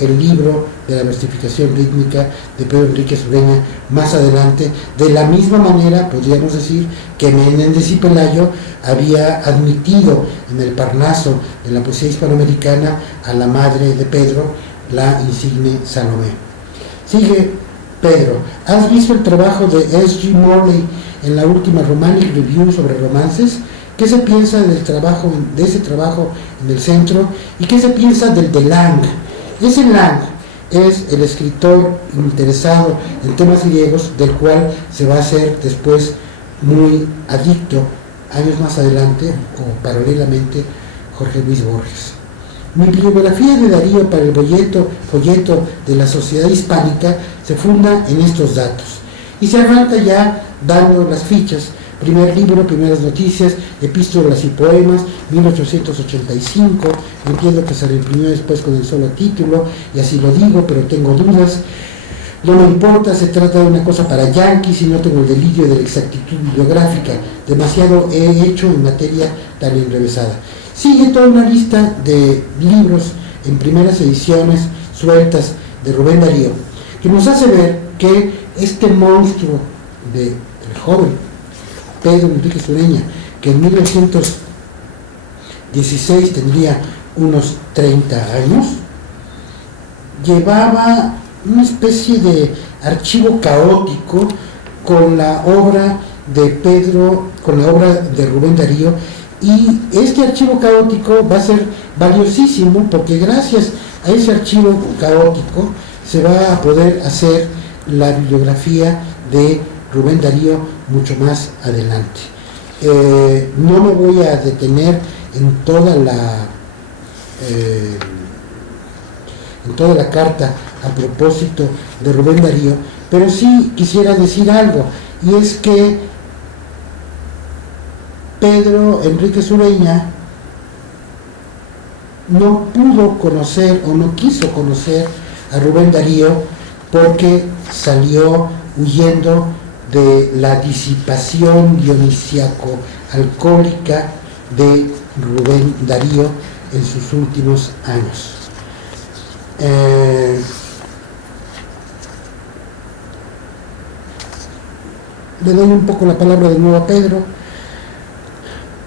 el libro de la versificación rítmica de Pedro Enríquez Ureña más adelante. De la misma manera podríamos decir que Menéndez y Pelayo había admitido en el Parnaso de la poesía hispanoamericana a la madre de Pedro, la insigne Salomé. Sigue Pedro. ¿Has visto el trabajo de S.G. Morley en la última Romanic Review sobre romances? ¿Qué se piensa de ese trabajo en el centro? ¿Y qué se piensa del de Lang? Ese Lang es el escritor interesado en temas griegos, del cual se va a hacer después muy adicto, años más adelante, o paralelamente, Jorge Luis Borges. Mi bibliografía de Darío para el folleto de la Sociedad Hispánica se funda en estos datos. Y se arranca ya dando las fichas. Primer libro, primeras noticias, epístolas y poemas, 1885, entiendo que se reimprimió después con el solo título, y así lo digo, pero tengo dudas. No me importa, se trata de una cosa para yanquis y no tengo el delirio de la exactitud bibliográfica. Demasiado he hecho en materia tan enrevesada. Sigue toda una lista de libros en primeras ediciones sueltas de Rubén Darío, que nos hace ver que este monstruo del joven Pedro Enríquez Ureña, que en 1916 tendría unos 30 años, llevaba una especie de archivo caótico con la obra de Pedro, con la obra de Rubén Darío, y este archivo caótico va a ser valiosísimo porque gracias a ese archivo caótico se va a poder hacer la bibliografía de Rubén Darío mucho más adelante. No me voy a detener en toda la carta a propósito de Rubén Darío, pero sí quisiera decir algo, y es que Pedro Enríquez Ureña no pudo conocer o no quiso conocer a Rubén Darío porque salió huyendo de la disipación dionisiaco-alcohólica de Rubén Darío en sus últimos años. Le doy un poco la palabra de nuevo a Pedro.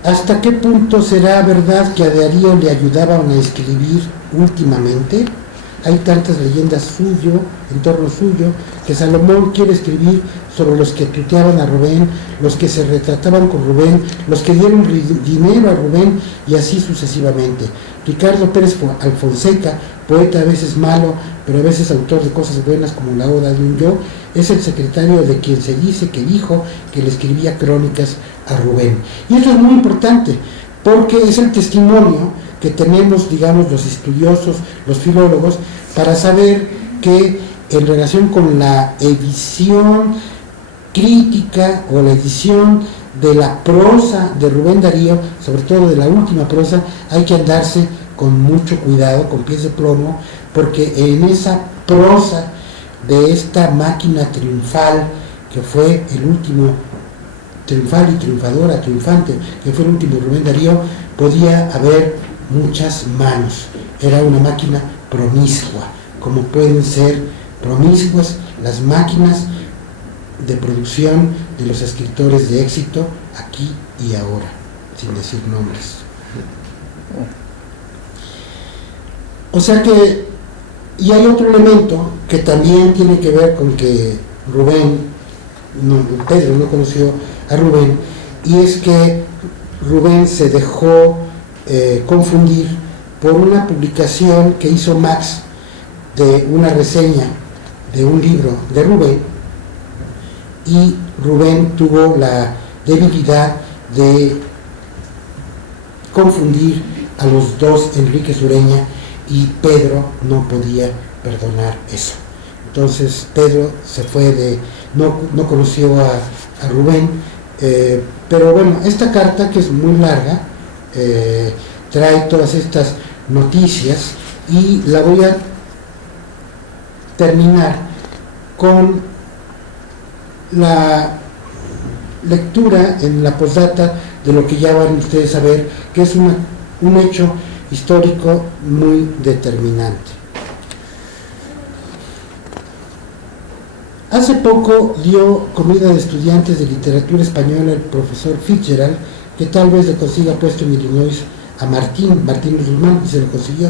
¿Hasta qué punto será verdad que a Darío le ayudaban a escribir últimamente? Hay tantas leyendas en torno suyo, que Salomón quiere escribir sobre los que tuteaban a Rubén, los que se retrataban con Rubén, los que dieron dinero a Rubén, y así sucesivamente. Ricardo Pérez Alfonseca, poeta a veces malo, pero a veces autor de cosas buenas como la Oda de un Yo, es el secretario de quien se dice que dijo que le escribía crónicas a Rubén. Y esto es muy importante, porque es el testimonio que tenemos, digamos, los estudiosos, los filólogos, para saber que en relación con la edición crítica o la edición de la prosa de Rubén Darío, sobre todo de la última prosa, hay que andarse con mucho cuidado, con pies de plomo, porque en esa prosa de esta máquina triunfal, que fue el último, triunfal y triunfadora, triunfante, que fue el último Rubén Darío, podía haber muchas manos. Era una máquina promiscua, como pueden ser promiscuas las máquinas de producción de los escritores de éxito aquí y ahora, sin decir nombres. O sea que, y hay otro elemento que también tiene que ver con que Pedro no conoció a Rubén, y es que Rubén se dejó confundir por una publicación que hizo Max de una reseña de un libro de Rubén, y Rubén tuvo la debilidad de confundir a los dos Enríquez Ureña, y Pedro no podía perdonar eso. Entonces Pedro se fue no conoció a Rubén, pero bueno, esta carta, que es muy larga, trae todas estas noticias, y la voy a terminar con la lectura en la postdata de lo que ya van ustedes a ver, que es un hecho histórico muy determinante. Hace poco dio comida de estudiantes de literatura española el profesor Fitzgerald, que tal vez le consiga puesto en Illinois a Martín Guzmán, y se lo consiguió.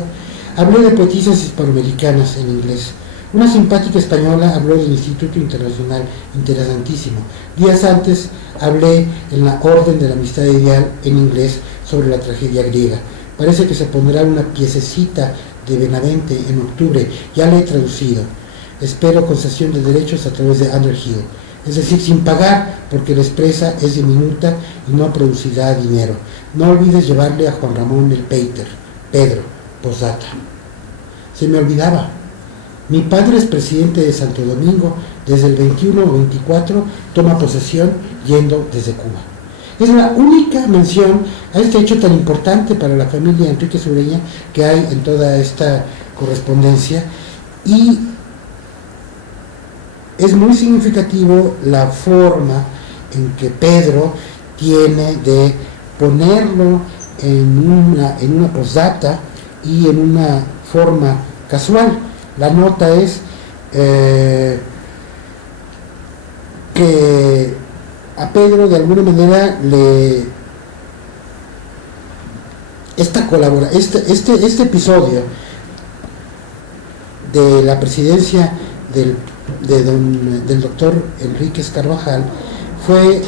Hablé de poetisas hispanoamericanas en inglés. Una simpática española habló del Instituto Internacional, interesantísimo. Días antes hablé en la Orden de la Amistad Ideal en inglés sobre la tragedia griega. Parece que se pondrá una piececita de Benavente en octubre, ya la he traducido. Espero concesión de derechos a través de Underhill, es decir, sin pagar, porque la empresa es diminuta y no producirá dinero. No olvides llevarle a Juan Ramón el Pedro, postdata. Se me olvidaba. Mi padre es presidente de Santo Domingo, desde el 21 o 24 toma posesión yendo desde Cuba. Es la única mención a este hecho tan importante para la familia Enrique Ureña que hay en toda esta correspondencia, y es muy significativo la forma en que Pedro tiene de ponerlo en una postdata y en una forma casual. La nota es que a Pedro de alguna manera este episodio de la presidencia del doctor Enríquez Carvajal fue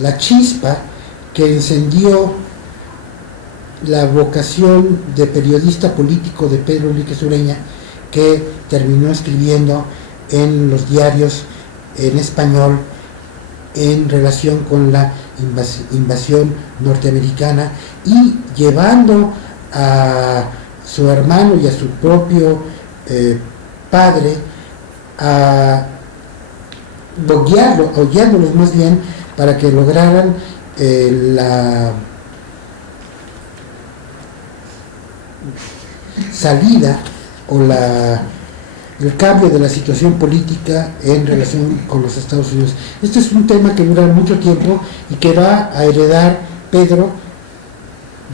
la chispa que encendió la vocación de periodista político de Pedro Enríquez Ureña, que terminó escribiendo en los diarios en español en relación con la invasión norteamericana, y llevando a su hermano y a su propio padre a guiándolos más bien para que lograran la salida o el cambio de la situación política en relación con los Estados Unidos. Este es un tema que dura mucho tiempo y que va a heredar Pedro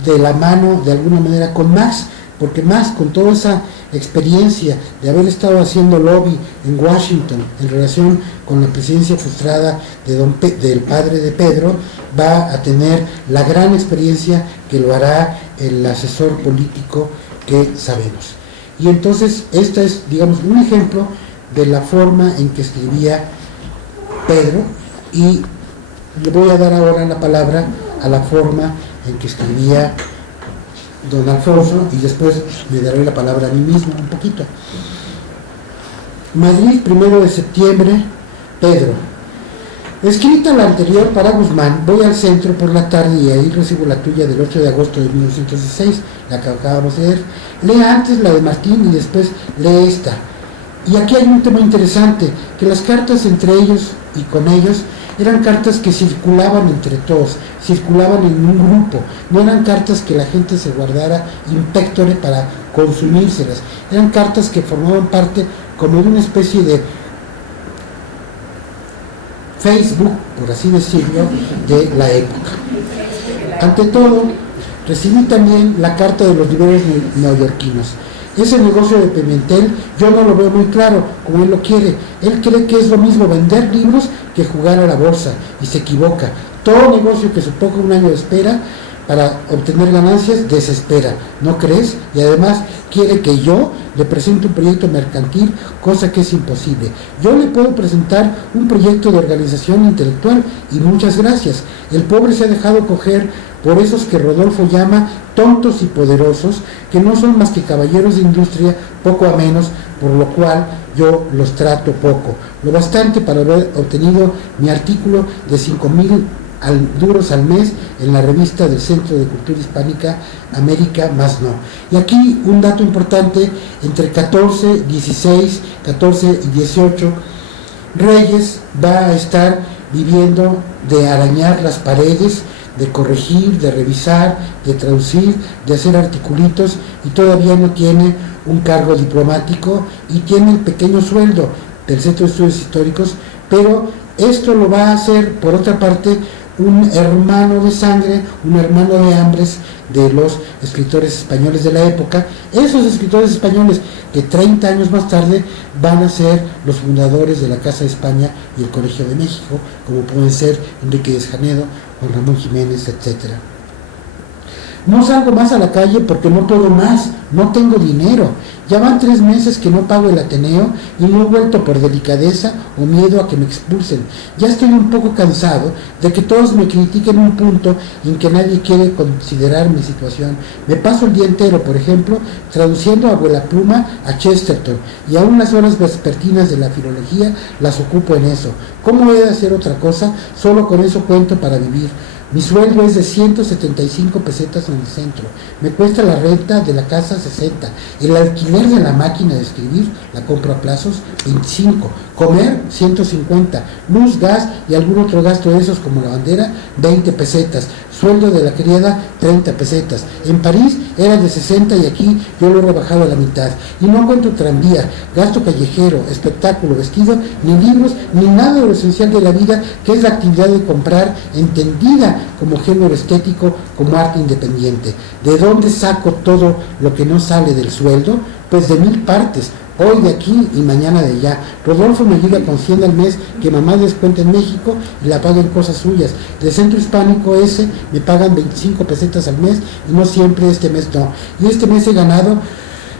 de la mano, de alguna manera, con Max, porque Max, con toda esa experiencia de haber estado haciendo lobby en Washington en relación con la presidencia frustrada del padre de Pedro, va a tener la gran experiencia que lo hará el asesor político que sabemos. Y entonces este es, digamos, un ejemplo de la forma en que escribía Pedro, y le voy a dar ahora la palabra a la forma en que escribía don Alfonso, y después me daré la palabra a mí mismo un poquito. Madrid, 1 de septiembre, Pedro. Escrita la anterior para Guzmán, voy al centro por la tarde y ahí recibo la tuya del 8 de agosto de 1916, la que acabamos de leer. Lee antes la de Martín y después lee esta. Y aquí hay un tema interesante, que las cartas entre ellos y con ellos eran cartas que circulaban entre todos, circulaban en un grupo, no eran cartas que la gente se guardara in pectore para consumírselas, eran cartas que formaban parte como de una especie de Facebook, por así decirlo, de la época. Ante todo, recibí también la carta de los libreros neoyorquinos. Ese negocio de Pimentel yo no lo veo muy claro, como él lo quiere. Él cree que es lo mismo vender libros que jugar a la bolsa, y se equivoca. Todo negocio que suponga un año de espera para obtener ganancias desespera, ¿no crees? Y además quiere que yo le presente un proyecto mercantil, cosa que es imposible. Yo le puedo presentar un proyecto de organización intelectual y muchas gracias. El pobre se ha dejado coger por esos que Rodolfo llama tontos y poderosos, que no son más que caballeros de industria, poco a menos, por lo cual yo los trato poco. Lo bastante para haber obtenido mi artículo de 5,000 duros al mes en la revista del Centro de Cultura Hispánica América Más No. Y aquí un dato importante: entre 14, 16, 14 y 18, Reyes va a estar viviendo de arañar las paredes, de corregir, de revisar, de traducir, de hacer articulitos, y todavía no tiene un cargo diplomático y tiene el pequeño sueldo del Centro de Estudios Históricos, pero esto lo va a hacer, por otra parte, un hermano de sangre, un hermano de hambres de los escritores españoles de la época, esos escritores españoles que 30 años más tarde van a ser los fundadores de la Casa de España y el Colegio de México, como pueden ser Enrique Desjanedo, Juan Ramón Jiménez, etcétera. No salgo más a la calle porque no puedo más, no tengo dinero. Ya van 3 meses que no pago el Ateneo y no he vuelto por delicadeza o miedo a que me expulsen. Ya estoy un poco cansado de que todos me critiquen un punto en que nadie quiere considerar mi situación. Me paso el día entero, por ejemplo, traduciendo a Abuela Pluma a Chesterton, y aún las horas vespertinas de la filología las ocupo en eso. ¿Cómo he de hacer otra cosa? Solo con eso cuento para vivir. Mi sueldo es de 175 pesetas en el centro. Me cuesta la renta de la casa 60. El alquiler de la máquina de escribir, la compro a plazos, 25. Comer, 150. Luz, gas y algún otro gasto de esos como la bandera, 20 pesetas. Sueldo de la criada, 30 pesetas. En París era de 60 y aquí yo lo he rebajado a la mitad. Y no cuento tranvía, gasto callejero, espectáculo, vestido, ni libros, ni nada de lo esencial de la vida, que es la actividad de comprar, entendida como género estético, como arte independiente. ¿De dónde saco todo lo que no sale del sueldo? Pues de 1000 partes. Hoy de aquí y mañana de allá. Rodolfo me liga con 100 al mes que mamá descuenta en México y la paga en cosas suyas. Del centro hispánico ese me pagan 25 pesetas al mes y no siempre, este mes no. Y este mes he ganado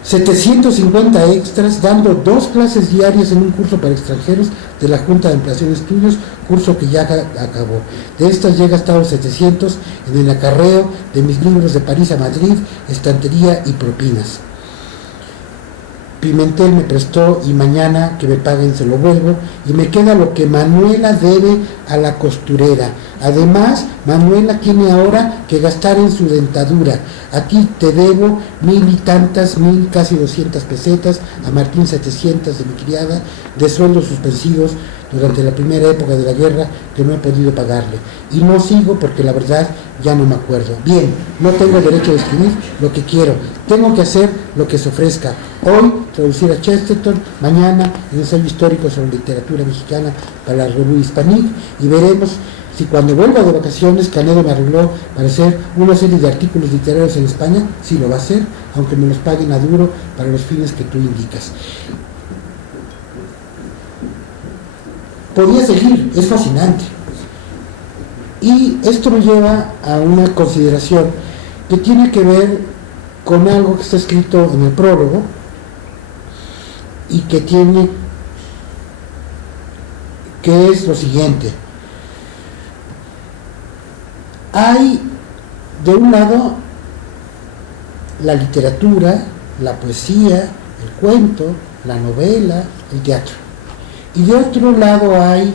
750 extras dando 2 clases diarias en un curso para extranjeros de la Junta de Ampliación de Estudios, curso que ya acabó. De estas ya he gastado 700 en el acarreo de mis libros de París a Madrid, estantería y propinas. Pimentel me prestó y mañana que me paguen se lo vuelvo, y me queda lo que Manuela debe a la costurera. Además, Manuela tiene ahora que gastar en su dentadura. Aquí te debo 1000 y tantas, casi 200 pesetas, a Martín 700 de mi criada, de sueldos suspensivos durante la primera época de la guerra que no he podido pagarle. Y no sigo porque la verdad ya no me acuerdo. Bien, no tengo derecho de escribir lo que quiero, tengo que hacer lo que se ofrezca. Hoy traducir a Chesterton, mañana un ensayo histórico sobre literatura mexicana para la Revue Hispanique, y veremos si cuando vuelva de vacaciones Canedo me arregló para hacer una serie de artículos literarios en España. Sí lo va a hacer, aunque me los paguen a duro para los fines que tú indicas. Podría seguir, es fascinante. Y esto me lleva a una consideración que tiene que ver con algo que está escrito en el prólogo y que es lo siguiente. Hay, de un lado, la literatura, la poesía, el cuento, la novela, el teatro. Y de otro lado hay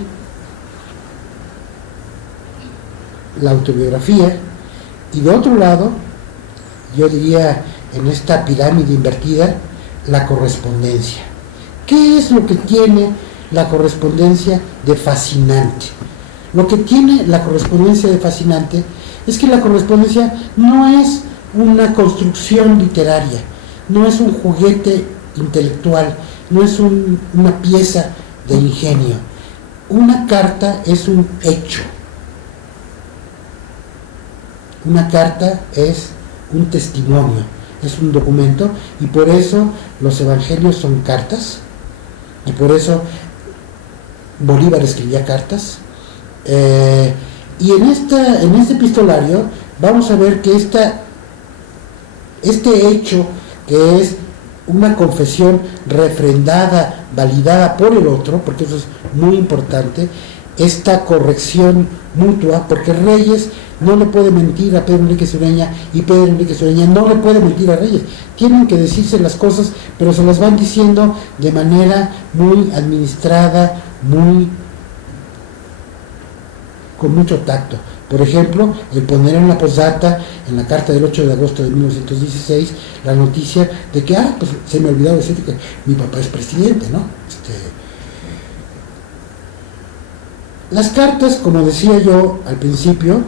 la autobiografía, y de otro lado, yo diría en esta pirámide invertida, la correspondencia. ¿Qué es lo que tiene la correspondencia de fascinante? Lo que tiene la correspondencia de fascinante es que la correspondencia no es una construcción literaria, no es un juguete intelectual, no es una pieza de ingenio. Una carta es un hecho. Una carta es un testimonio, es un documento, y por eso los evangelios son cartas, y por eso Bolívar escribía cartas. Y en este epistolario vamos a ver que este hecho, que es una confesión refrendada, validada por el otro, porque eso es muy importante, esta corrección mutua, porque Reyes no le puede mentir a Pedro Enríquez Ureña y Pedro Enríquez Ureña no le puede mentir a Reyes. Tienen que decirse las cosas, pero se las van diciendo de manera muy administrada, con mucho tacto. Por ejemplo, el poner en la postdata, en la carta del 8 de agosto de 1916, la noticia de que, pues se me olvidó decir que mi papá es presidente, ¿no? Las cartas, como decía yo al principio,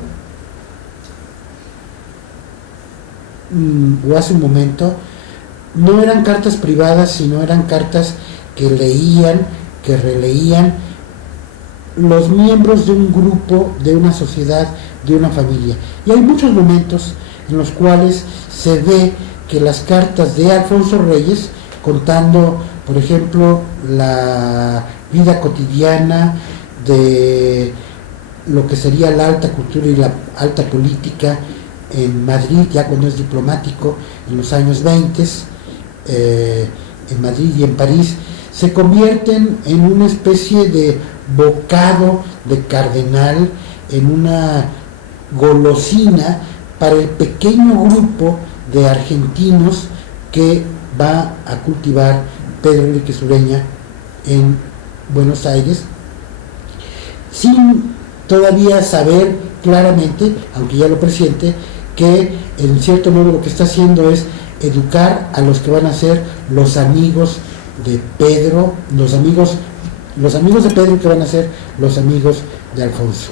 o hace un momento, no eran cartas privadas, sino eran cartas que leían, que releían los miembros de un grupo, de una sociedad, de una familia. Y hay muchos momentos en los cuales se ve que las cartas de Alfonso Reyes, contando, por ejemplo, la vida cotidiana de lo que sería la alta cultura y la alta política en Madrid, ya cuando es diplomático, en los años 20, en Madrid y en París, se convierten en una especie de bocado de cardenal, en una golosina para el pequeño grupo de argentinos que va a cultivar Pedro Enríquez Ureña en Buenos Aires, sin todavía saber claramente, aunque ya lo presiente, que en cierto modo lo que está haciendo es educar a los que van a ser los amigos de Pedro, los amigos de Pedro que van a ser los amigos de Alfonso.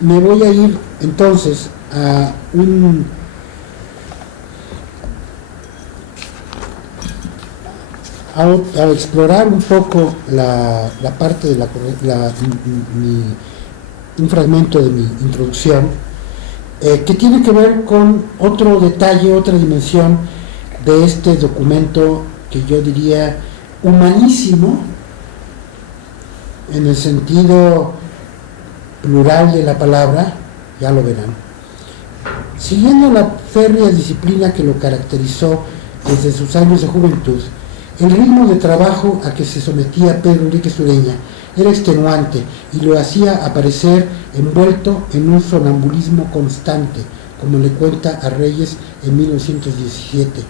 Me voy a ir entonces a explorar un poco la parte de un fragmento de mi introducción, que tiene que ver con otro detalle, otra dimensión de este documento que yo diría humanísimo, en el sentido plural de la palabra, ya lo verán. Siguiendo la férrea disciplina que lo caracterizó desde sus años de juventud, el ritmo de trabajo a que se sometía Pedro Enríquez Ureña era extenuante y lo hacía aparecer envuelto en un sonambulismo constante, como le cuenta a Reyes en 1917.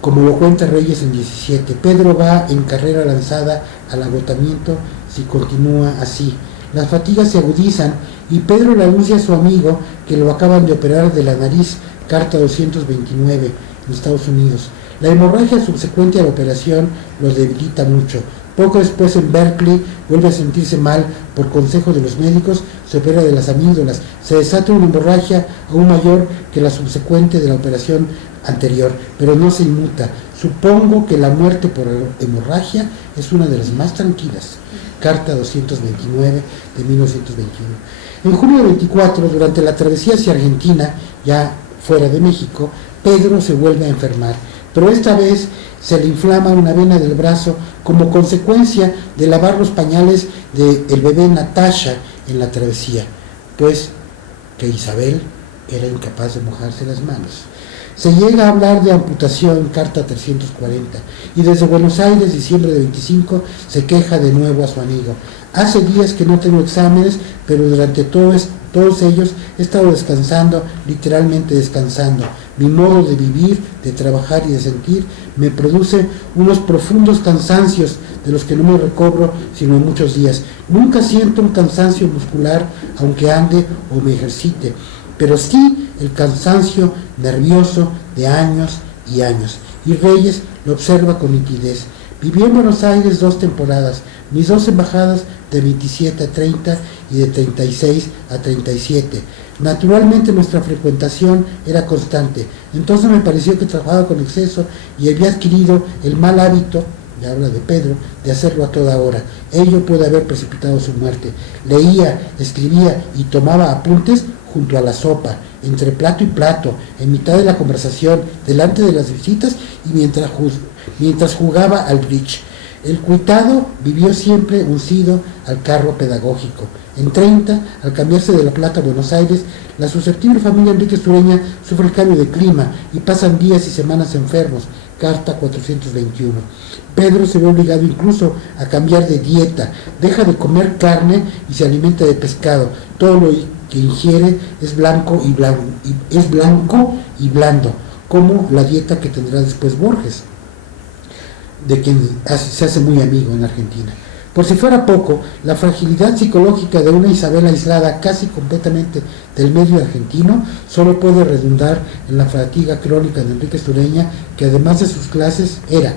Como lo cuenta Reyes en 17, Pedro va en carrera lanzada al agotamiento si continúa así. Las fatigas se agudizan y Pedro le anuncia a su amigo que lo acaban de operar de la nariz, carta 229, en Estados Unidos. La hemorragia subsecuente a la operación los debilita mucho. Poco después en Berkeley vuelve a sentirse mal por consejo de los médicos, se opera de las amígdalas, se desata una hemorragia aún mayor que la subsecuente de la operación anterior, pero no se inmuta. Supongo que la muerte por hemorragia es una de las más tranquilas. Carta 229 de 1921. En junio 24, durante la travesía hacia Argentina, ya fuera de México, Pedro se vuelve a enfermar, pero esta vez se le inflama una vena del brazo como consecuencia de lavar los pañales del bebé Natasha en la travesía, pues que Isabel era incapaz de mojarse las manos. Se llega a hablar de amputación, carta 340, y desde Buenos Aires, diciembre de 25, se queja de nuevo a su amigo. Hace días que no tengo exámenes, pero durante todos ellos he estado descansando, literalmente descansando. Mi modo de vivir, de trabajar y de sentir me produce unos profundos cansancios de los que no me recobro sino en muchos días. Nunca siento un cansancio muscular, aunque ande o me ejercite, pero sí el cansancio nervioso de años y años. Y Reyes lo observa con nitidez. Viví en Buenos Aires 2 temporadas, mis 2 embajadas de 27 a 30 y de 36 a 37. Naturalmente nuestra frecuentación era constante, entonces me pareció que trabajaba con exceso y había adquirido el mal hábito, ya habla de Pedro, de hacerlo a toda hora. Ello puede haber precipitado su muerte. Leía, escribía y tomaba apuntes junto a la sopa, entre plato y plato, en mitad de la conversación, delante de las visitas y mientras jugaba al bridge. El cuitado vivió siempre uncido al carro pedagógico. En 30, al cambiarse de La Plata a Buenos Aires, la susceptible familia Enríquez Ureña sufre el cambio de clima y pasan días y semanas enfermos. Carta 421. Pedro se ve obligado incluso a cambiar de dieta, deja de comer carne y se alimenta de pescado. Todo lo que ingiere es blanco y blando, como la dieta que tendrá después Borges, de quien se hace muy amigo en Argentina. Por si fuera poco, la fragilidad psicológica de una Isabel aislada casi completamente del medio argentino solo puede redundar en la fatiga crónica de Enríquez Ureña, que además de sus clases era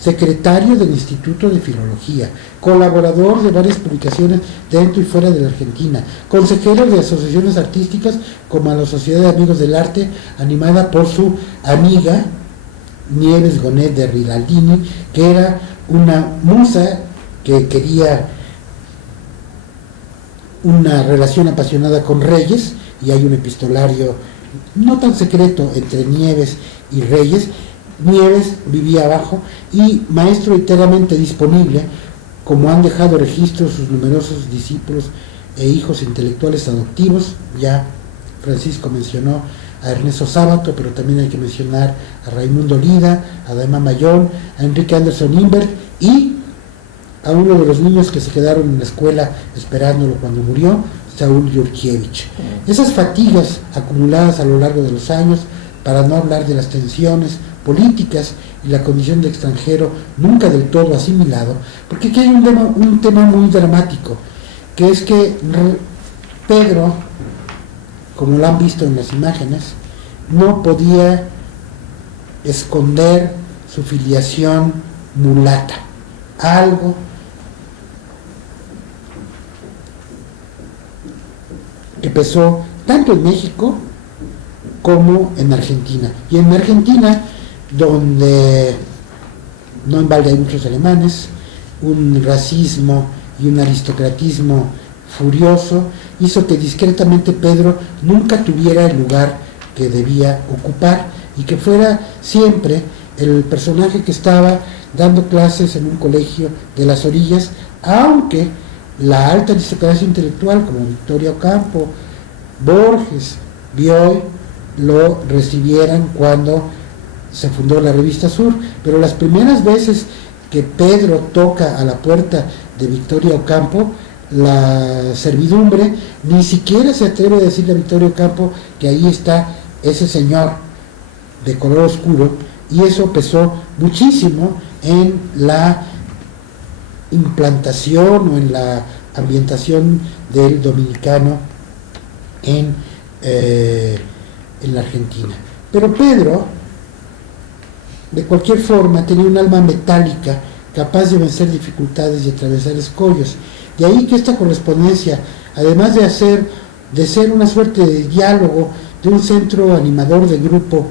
secretario del Instituto de Filología, colaborador de varias publicaciones dentro y fuera de la Argentina, consejero de asociaciones artísticas como la Sociedad de Amigos del Arte, animada por su amiga Nieves Gonet de Rinaldini, que era una musa que quería una relación apasionada con Reyes, y hay un epistolario no tan secreto entre Nieves y Reyes. Nieves vivía abajo y maestro enteramente disponible, como han dejado registros sus numerosos discípulos e hijos intelectuales adoptivos. Ya Francisco mencionó a Ernesto Sábato, pero también hay que mencionar a Raimundo Lida, a Daima Mayón, a Enrique Anderson Imbert y a uno de los niños que se quedaron en la escuela esperándolo cuando murió, Saúl Yurkiewicz. Esas fatigas acumuladas a lo largo de los años, para no hablar de las tensiones políticas y la condición de extranjero nunca del todo asimilado, porque aquí hay un tema muy dramático, que es que Pedro, como lo han visto en las imágenes, no podía esconder su filiación mulata, algo que pesó tanto en México como en Argentina. Y en Argentina, donde no en balde hay muchos alemanes, un racismo y un aristocratismo furioso, hizo que discretamente Pedro nunca tuviera el lugar que debía ocupar y que fuera siempre el personaje que estaba dando clases en un colegio de las orillas, aunque la alta aristocracia intelectual como Victoria Ocampo, Borges, Bioy, lo recibieran cuando se fundó la Revista Sur. Pero las primeras veces que Pedro toca a la puerta de Victoria Ocampo, la servidumbre ni siquiera se atreve a decirle a Victoria Ocampo que ahí está ese señor de color oscuro, y eso pesó muchísimo en la implantación o en la ambientación del dominicano en la Argentina. Pero Pedro, de cualquier forma, tenía un alma metálica capaz de vencer dificultades y atravesar escollos. De ahí que esta correspondencia, además de ser una suerte de diálogo de un centro animador del grupo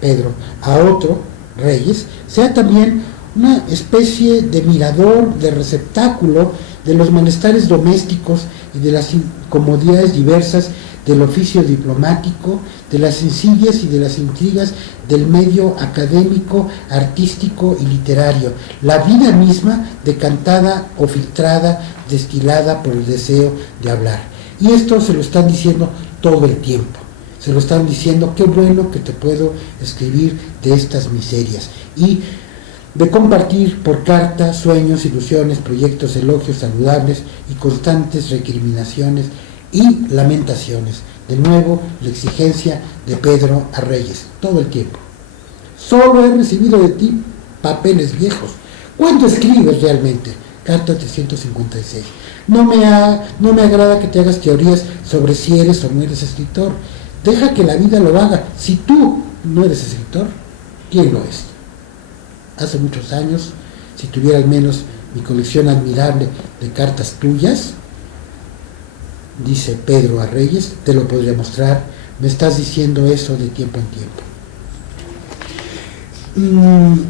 Pedro a otro, Reyes, sea también una especie de mirador, de receptáculo de los malestares domésticos y de las incomodidades diversas del oficio diplomático, de las insidias y de las intrigas del medio académico, artístico y literario, la vida misma decantada o filtrada, destilada por el deseo de hablar. Y esto se lo están diciendo todo el tiempo. Se lo están diciendo: qué bueno que te puedo escribir de estas miserias, y de compartir por carta sueños, ilusiones, proyectos, elogios saludables y constantes recriminaciones y lamentaciones. De nuevo, la exigencia de Pedro a Reyes, todo el tiempo. Solo he recibido de ti papeles viejos. ¿Cuánto escribes realmente? Carta 356. No me agrada que te hagas teorías sobre si eres o no eres escritor. Deja que la vida lo haga. Si tú no eres escritor, ¿quién lo es? Hace muchos años, si tuviera al menos mi colección admirable de cartas tuyas, dice Pedro a Reyes, te lo podría mostrar. Me estás diciendo eso de tiempo en tiempo.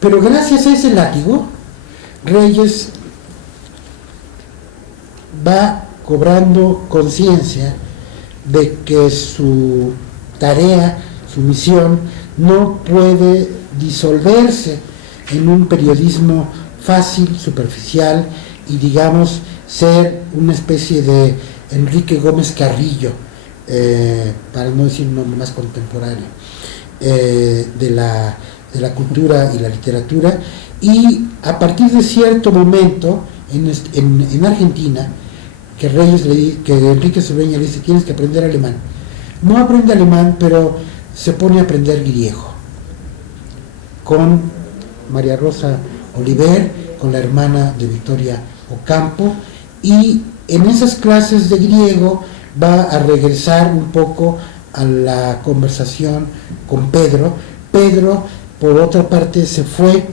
Pero gracias a ese látigo, Reyes va cobrando conciencia de que su tarea, su misión, no puede disolverse en un periodismo fácil, superficial y, digamos, ser una especie de Enrique Gómez Carrillo, para no decir un nombre más contemporáneo, de la cultura y la literatura. Y a partir de cierto momento en Argentina, que Enrique Sureña le dice: tienes que aprender alemán. No aprende alemán, pero se pone a aprender griego con María Rosa Oliver, con la hermana de Victoria Ocampo, y en esas clases de griego va a regresar un poco a la conversación con Pedro. Pedro, por otra parte, se fue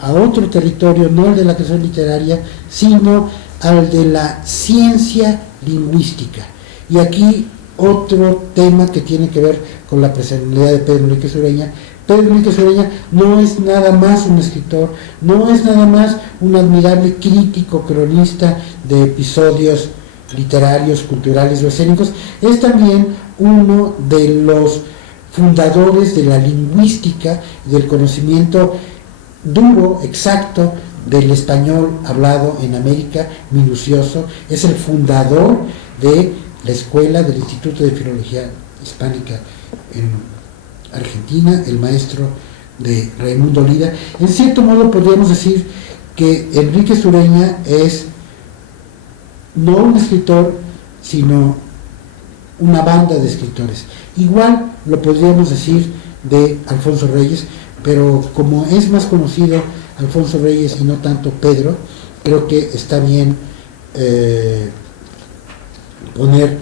a otro territorio, no el de la creación literaria, sino al de la ciencia lingüística. Y aquí otro tema que tiene que ver con la personalidad de Pedro Enrique Sureña, Pedro Enríquez Ureña no es nada más un escritor, no es nada más un admirable crítico, cronista de episodios literarios, culturales o escénicos, es también uno de los fundadores de la lingüística, del conocimiento duro, exacto, del español hablado en América, minucioso. Es el fundador de la escuela del Instituto de Filología Hispánica en Argentina, el maestro de Raimundo Lida. En cierto modo podríamos decir que Enríquez Ureña es no un escritor, sino una banda de escritores. Igual lo podríamos decir de Alfonso Reyes, pero como es más conocido Alfonso Reyes y no tanto Pedro, creo que está bien poner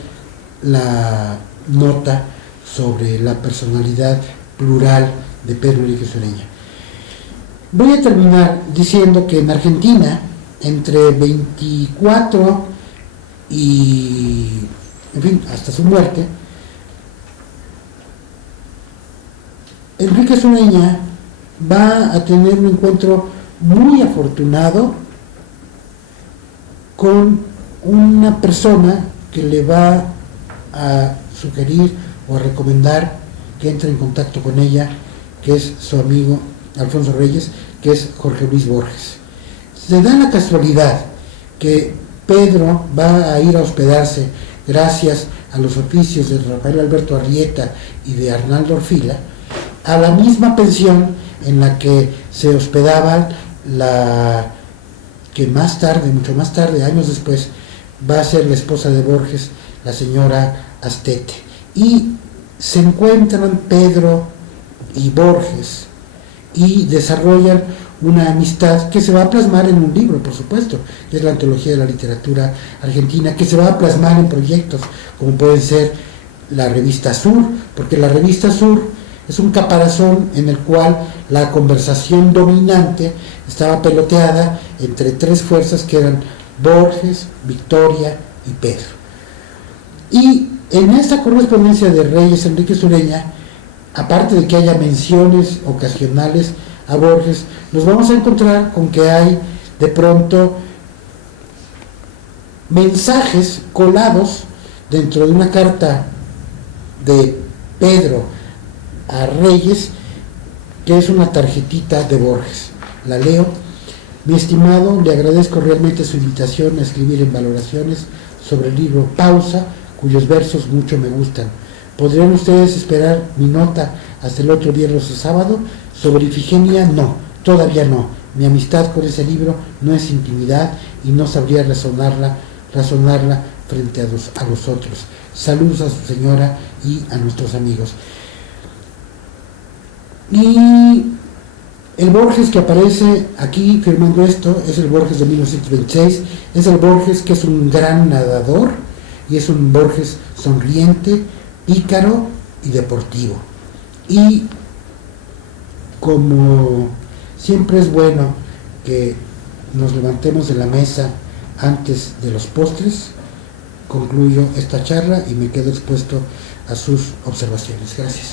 la nota sobre la personalidad plural de Pedro Enríquez Ureña. Voy a terminar diciendo que en Argentina, entre 24 y, en fin, hasta su muerte, Enríquez Ureña va a tener un encuentro muy afortunado con una persona que le va a sugerir o a recomendar que entre en contacto con ella, que es su amigo Alfonso Reyes, que es Jorge Luis Borges. Se da la casualidad que Pedro va a ir a hospedarse, gracias a los oficios de Rafael Alberto Arrieta y de Arnaldo Orfila, a la misma pensión en la que se hospedaba la que más tarde, mucho más tarde, años después, va a ser la esposa de Borges, la señora Astete. Y se encuentran Pedro y Borges y desarrollan una amistad que se va a plasmar en un libro, por supuesto, que es la Antología de la Literatura Argentina, que se va a plasmar en proyectos como pueden ser la Revista Sur, porque la Revista Sur es un caparazón en el cual la conversación dominante estaba peloteada entre tres fuerzas que eran Borges, Victoria y Pedro. Y en esta correspondencia de Reyes Enríquez Ureña, aparte de que haya menciones ocasionales a Borges, nos vamos a encontrar con que hay de pronto mensajes colados dentro de una carta de Pedro a Reyes, que es una tarjetita de Borges. La leo. Mi estimado, le agradezco realmente su invitación a escribir en valoraciones sobre el libro Pausa, cuyos versos mucho me gustan. ¿Podrían ustedes esperar mi nota hasta el otro viernes o sábado? Sobre Ifigenia, no, todavía no. Mi amistad con ese libro no es intimidad y no sabría razonarla frente a los otros. Saludos a su señora y a nuestros amigos. Y el Borges que aparece aquí firmando esto es el Borges de 1926, es el Borges que es un gran nadador y es un Borges sonriente, pícaro y deportivo. Y como siempre es bueno que nos levantemos de la mesa antes de los postres, concluyo esta charla y me quedo expuesto a sus observaciones. Gracias.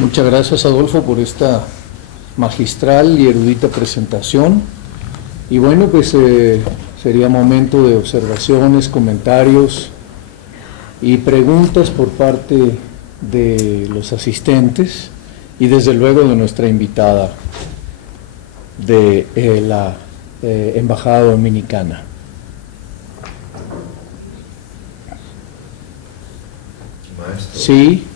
Muchas gracias, Adolfo, por esta magistral y erudita presentación. Y bueno, pues sería momento de observaciones, comentarios y preguntas por parte de los asistentes y desde luego de nuestra invitada de la Embajada Dominicana. Maestro. Sí.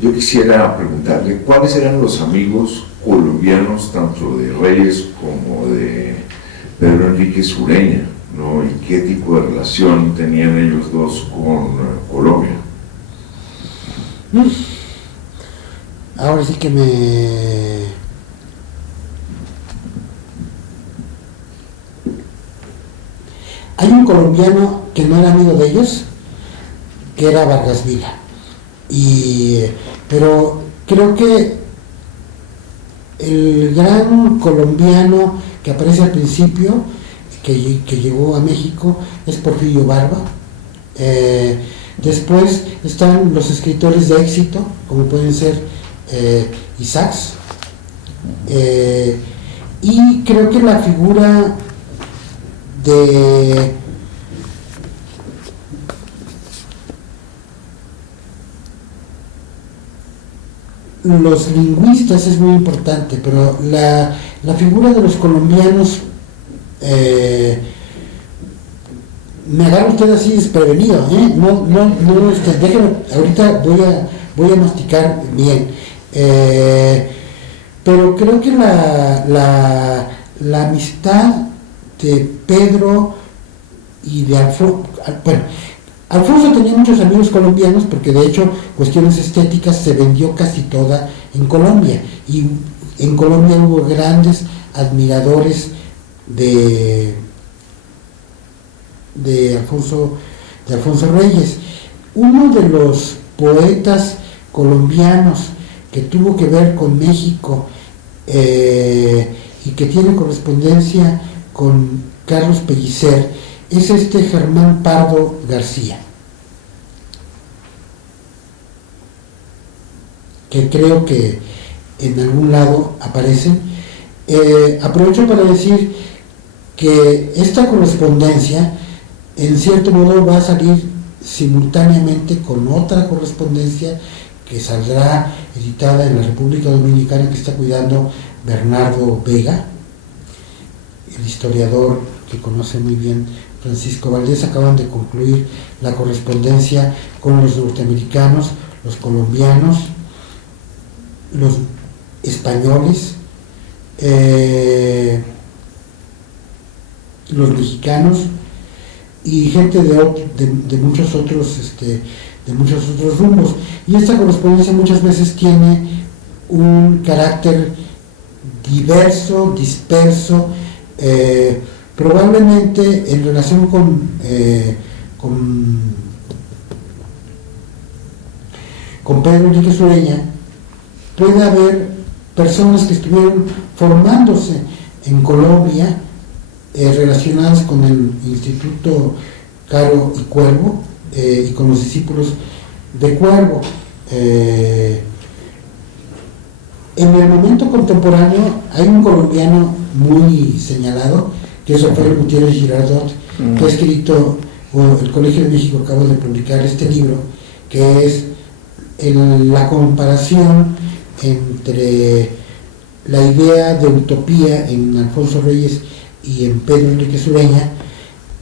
Yo quisiera preguntarle cuáles eran los amigos colombianos, tanto de Reyes como de Pedro Enríquez Ureña, ¿no? Y qué tipo de relación tenían ellos dos con Colombia. Ahora sí que hay un colombiano que no era amigo de ellos, que era Vargas Vila. Pero creo que el gran colombiano que aparece al principio, que llegó a México, es Porfirio Barba. Después están los escritores de éxito, como pueden ser Isaacs. Y creo que la figura de los lingüistas es muy importante, pero la figura de los colombianos, me agarra usted así desprevenido, déjeme, ahorita voy a masticar bien, pero creo que la amistad de Pedro y de Alfonso, bueno, Alfonso tenía muchos amigos colombianos porque de hecho cuestiones estéticas se vendió casi toda en Colombia, y en Colombia hubo grandes admiradores de Alfonso Reyes. Uno de los poetas colombianos que tuvo que ver con México y que tiene correspondencia con Carlos Pellicer es Germán Pardo García, que creo que en algún lado aparecen. Aprovecho para decir que esta correspondencia en cierto modo va a salir simultáneamente con otra correspondencia que saldrá editada en la República Dominicana, que está cuidando Bernardo Vega, el historiador que conoce muy bien Francisco Valdés. Acaban de concluir la correspondencia con los norteamericanos, los colombianos, los españoles, los mexicanos y gente de muchos otros rumbos. Y esta correspondencia muchas veces tiene un carácter diverso, disperso, probablemente en relación con Pedro Enríquez Ureña puede haber personas que estuvieron formándose en Colombia, relacionadas con el Instituto Caro y Cuervo y con los discípulos de Cuervo. En el momento contemporáneo hay un colombiano muy señalado, que es Rafael Gutiérrez Girardot, que ha escrito, el Colegio de México acaba de publicar este libro, que es la comparación entre la idea de utopía en Alfonso Reyes y en Pedro Enríquez Ureña,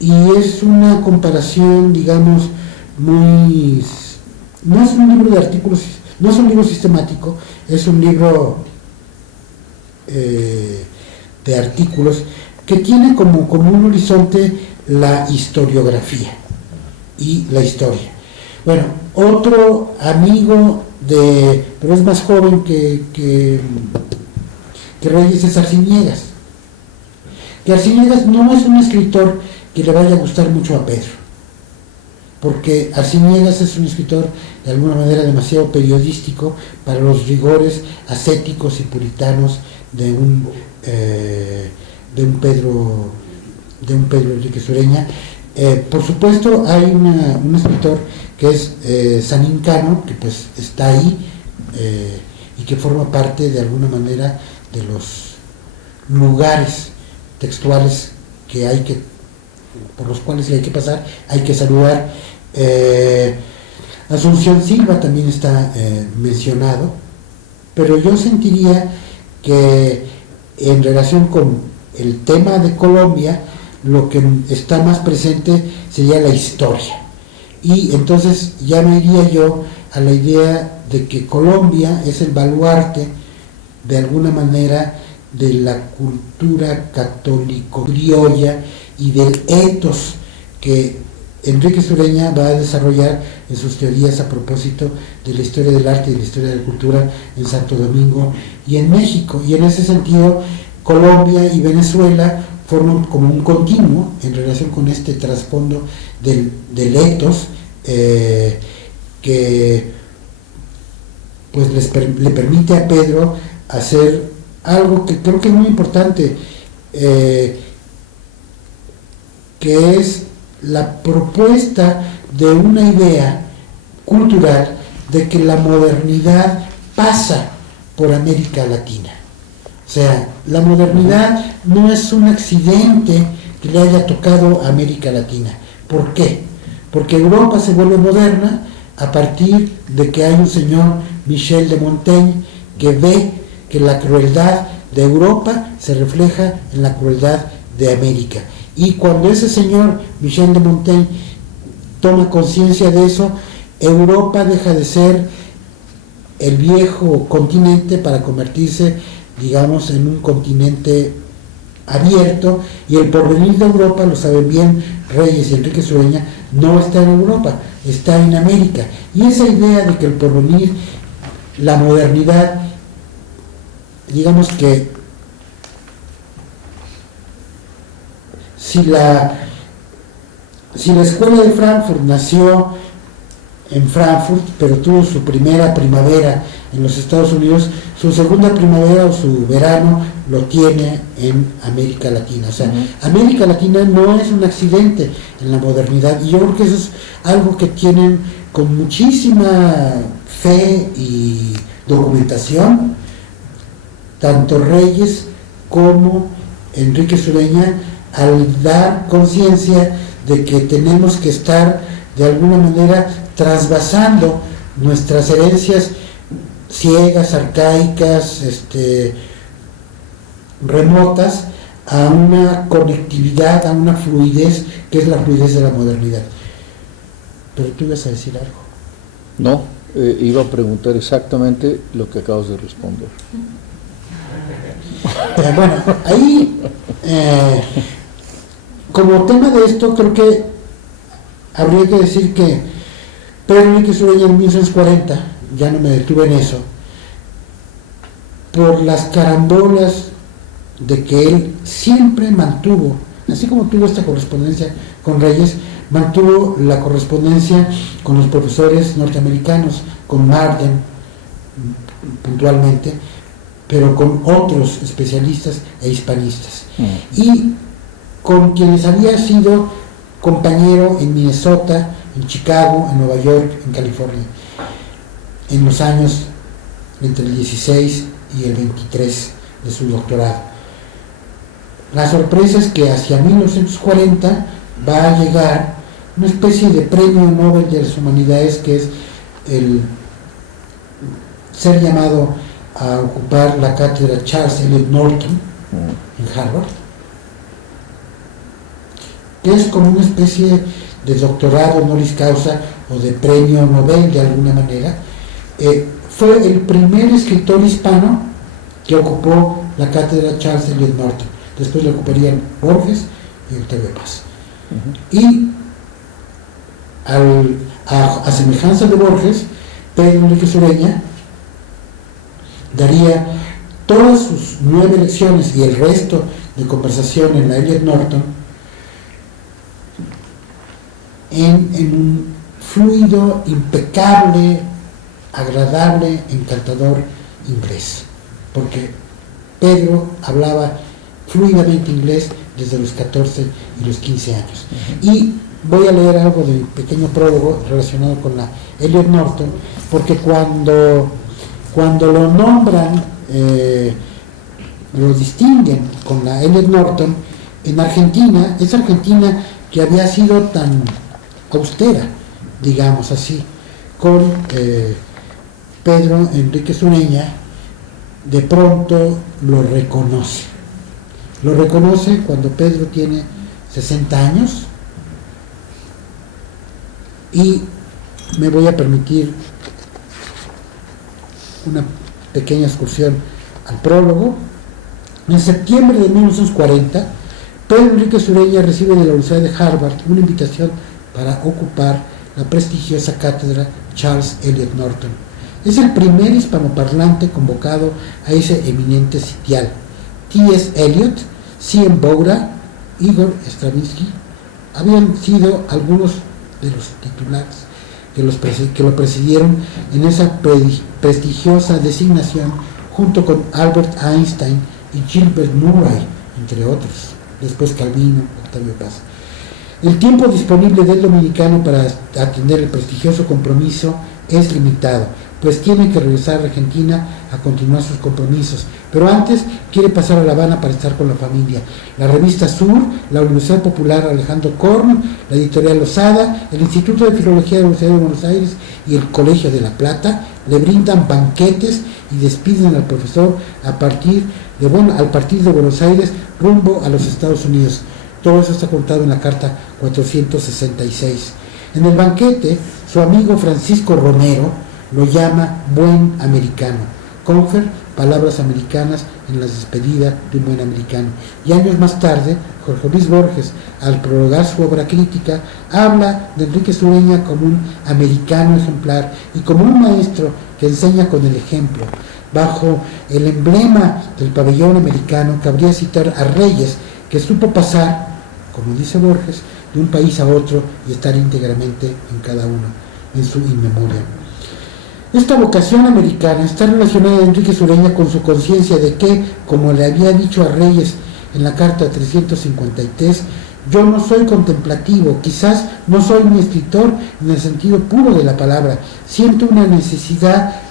y es una comparación, digamos, muy... no es un libro de artículos, no es un libro sistemático, es un libro de artículos que tiene como un horizonte la historiografía y la historia. Bueno, otro amigo pero es más joven que Reyes, es Arciniegas. Que Arciniegas no es un escritor que le vaya a gustar mucho a Pedro, porque Arciniegas es un escritor de alguna manera demasiado periodístico para los rigores ascéticos y puritanos de un Pedro Enríquez Ureña. Por supuesto hay un escritor que es Sanín Cano, que pues está ahí y que forma parte de alguna manera de los lugares textuales por los cuales hay que pasar, hay que saludar. Asunción Silva también está mencionado, pero yo sentiría que en relación con el tema de Colombia, lo que está más presente sería la historia. Y entonces ya me iría yo a la idea de que Colombia es el baluarte, de alguna manera, de la cultura católico criolla y del ethos que Enríquez Ureña va a desarrollar en sus teorías a propósito de la historia del arte y de la historia de la cultura en Santo Domingo y en México. Y en ese sentido, Colombia y Venezuela forman como un continuo en relación con este trasfondo del ethos, que pues le permite a Pedro hacer algo que creo que es muy importante, que es la propuesta de una idea cultural de que la modernidad pasa por América Latina. O sea, la modernidad no es un accidente que le haya tocado a América Latina. ¿Por qué? Porque Europa se vuelve moderna a partir de que hay un señor, Michel de Montaigne, que ve que la crueldad de Europa se refleja en la crueldad de América. Y cuando ese señor, Michel de Montaigne, toma conciencia de eso, Europa deja de ser el viejo continente para convertirse, digamos, en un continente abierto, y el porvenir de Europa, lo saben bien Reyes y Enrique Sureña, no está en Europa, está en América. Y esa idea de que el porvenir, la modernidad, digamos que si la escuela de Frankfurt nació en Frankfurt, pero tuvo su primera primavera en los Estados Unidos, su segunda primavera o su verano lo tiene en América Latina. O sea, América Latina no es un accidente en la modernidad, y yo creo que eso es algo que tienen con muchísima fe y documentación tanto Reyes como Enrique Sureña, al dar conciencia de que tenemos que estar de alguna manera trasvasando nuestras herencias ciegas, arcaicas, remotas, a una conectividad, a una fluidez, que es la fluidez de la modernidad. Pero tú ibas a decir algo. No, iba a preguntar exactamente lo que acabas de responder. Bueno, ahí, como tema de esto, creo que habría que decir que Pedro Enrique Sureña en 1940, ya no me detuve en eso, por las carambolas de que él siempre mantuvo, así como tuvo esta correspondencia con Reyes, mantuvo la correspondencia con los profesores norteamericanos, con Marden puntualmente, pero con otros especialistas e hispanistas, y con quienes había sido compañero en Minnesota, en Chicago, en Nueva York, en California, en los años entre el 16 y el 23 de su doctorado. La sorpresa es que hacia 1940 va a llegar una especie de premio Nobel de las Humanidades, que es el ser llamado a ocupar la cátedra Charles Eliot Norton en Harvard, que es como una especie de doctorado honoris causa o de premio Nobel de alguna manera. Fue el primer escritor hispano que ocupó la cátedra Charles Eliot Norton. Después le ocuparían Borges y Octavio Paz. Y a semejanza de Borges, Pedro Enrique Sureña daría todas sus 9 lecciones y el resto de conversación en la Eliot Norton en un fluido, impecable, agradable, encantador inglés, porque Pedro hablaba fluidamente inglés desde los 14 y los 15 años. Y voy a leer algo de mi pequeño prólogo relacionado con la Eliot Norton, porque cuando lo nombran, lo distinguen con la Eliot Norton en Argentina, esa Argentina que había sido tan austera, digamos así, con Pedro Enrique Sureña, de pronto lo reconoce. Lo reconoce cuando Pedro tiene 60 años, y me voy a permitir una pequeña excursión al prólogo. En septiembre de 1940, Pedro Enrique Sureña recibe de la Universidad de Harvard una invitación para ocupar la prestigiosa cátedra Charles Eliot Norton. Es el primer hispanoparlante convocado a ese eminente sitial. T.S. Eliot, C.M. Bowra, Igor Stravinsky habían sido algunos de los titulares que lo presidieron en esa prestigiosa designación junto con Albert Einstein y Gilbert Murray, entre otros, después Calvino, Octavio Paz. El tiempo disponible del dominicano para atender el prestigioso compromiso es limitado, pues tiene que regresar a Argentina a continuar sus compromisos, pero antes quiere pasar a La Habana para estar con la familia. La revista Sur, la Universidad Popular Alejandro Korn, la editorial Losada, el Instituto de Filología de la Universidad de Buenos Aires y el Colegio de La Plata le brindan banquetes y despiden al profesor al partir de Buenos Aires rumbo a los Estados Unidos. Todo eso está contado en la carta 466. En el banquete, su amigo Francisco Romero lo llama buen americano. Confer, palabras americanas en las despedidas de un buen americano. Y años más tarde, Jorge Luis Borges, al prologar su obra crítica, habla de Enrique Sureña como un americano ejemplar y como un maestro que enseña con el ejemplo. Bajo el emblema del pabellón americano, cabría citar a Reyes, que supo pasar, como dice Borges, de un país a otro y estar íntegramente en cada uno, en su inmemoria. Esta vocación americana está relacionada a Enrique Sureña con su conciencia de que, como le había dicho a Reyes en la carta 353, yo no soy contemplativo, quizás no soy un escritor en el sentido puro de la palabra, siento una necesidad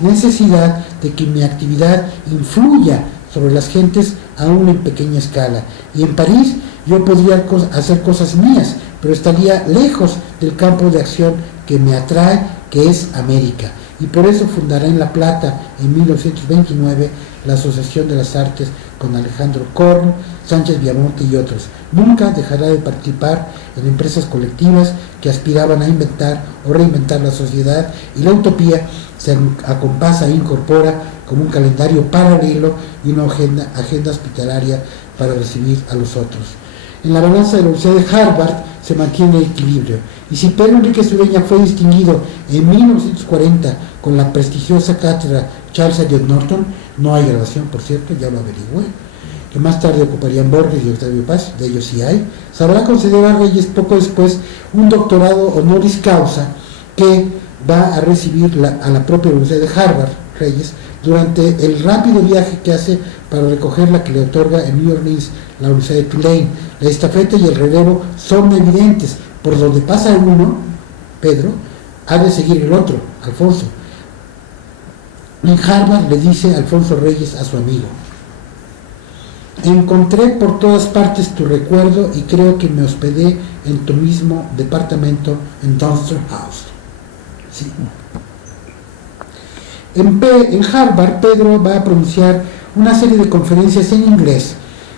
de que mi actividad influya sobre las gentes aún en pequeña escala, y en París yo podría hacer cosas mías, pero estaría lejos del campo de acción que me atrae, que es América. Y por eso fundará en La Plata, en 1929, la Asociación de las Artes con Alejandro Korn, Sánchez Viamonte y otros. Nunca dejará de participar en empresas colectivas que aspiraban a inventar o reinventar la sociedad, y la utopía se acompasa e incorpora como un calendario paralelo y una agenda hospitalaria para recibir a los otros. En la balanza de la Universidad de Harvard se mantiene el equilibrio, y si Pedro Enrique Sureña fue distinguido en 1940 con la prestigiosa cátedra Charles Eliot Norton, no hay grabación, por cierto, ya lo averigüé, que más tarde ocuparían Borges y Octavio Paz, de ellos sí hay, sabrá conceder a Reyes poco después un doctorado honoris causa que va a recibir a la propia Universidad de Harvard, Reyes, durante el rápido viaje que hace para recoger la que le otorga en New Orleans la Universidad de Tulane. La estafeta y el relevo son evidentes. Por donde pasa uno, Pedro, ha de seguir el otro, Alfonso. En Harvard le dice Alfonso Reyes a su amigo: encontré por todas partes tu recuerdo y creo que me hospedé en tu mismo departamento en Dunster House. Sí. En Harvard, Pedro va a pronunciar una serie de conferencias en inglés,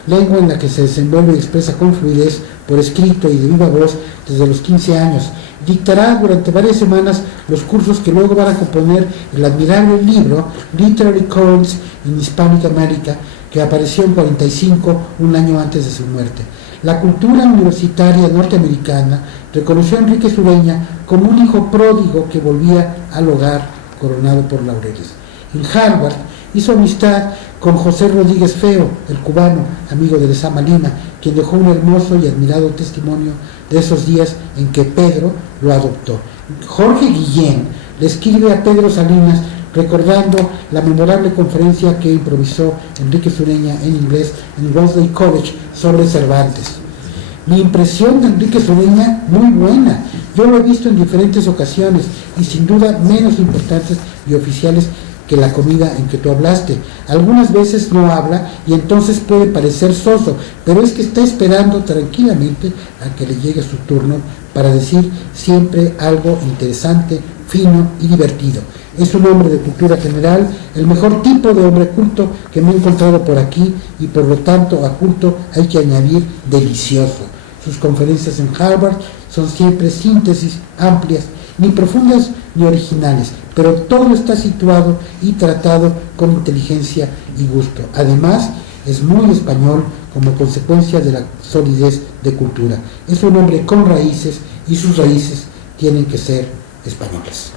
lengua en la que se desenvuelve y expresa con fluidez por escrito y de viva voz desde los 15 años. Dictará durante varias semanas los cursos que luego van a componer el admirable libro Literary Currents in Hispanic America, que apareció en 1945, un año antes de su muerte. La cultura universitaria norteamericana reconoció a Enrique Sureña como un hijo pródigo que volvía al hogar coronado por laureles. En Harvard hizo amistad con José Rodríguez Feo, el cubano, amigo de Lezama Lima, quien dejó un hermoso y admirado testimonio de esos días en que Pedro lo adoptó. Jorge Guillén le escribe a Pedro Salinas recordando la memorable conferencia que improvisó Enrique Sureña en inglés en Wellesley College sobre Cervantes. Mi impresión de Enrique Sureña, muy buena. Yo lo he visto en diferentes ocasiones y sin duda menos importantes y oficiales que la comida en que tú hablaste. Algunas veces no habla y entonces puede parecer soso, pero es que está esperando tranquilamente a que le llegue su turno para decir siempre algo interesante, fino y divertido. Es un hombre de cultura general, el mejor tipo de hombre culto que me he encontrado por aquí, y por lo tanto a culto hay que añadir delicioso. Sus conferencias en Harvard son siempre síntesis amplias, ni profundas ni originales, pero todo está situado y tratado con inteligencia y gusto. Además, es muy español como consecuencia de la solidez de cultura. Es un hombre con raíces y sus raíces tienen que ser españolas.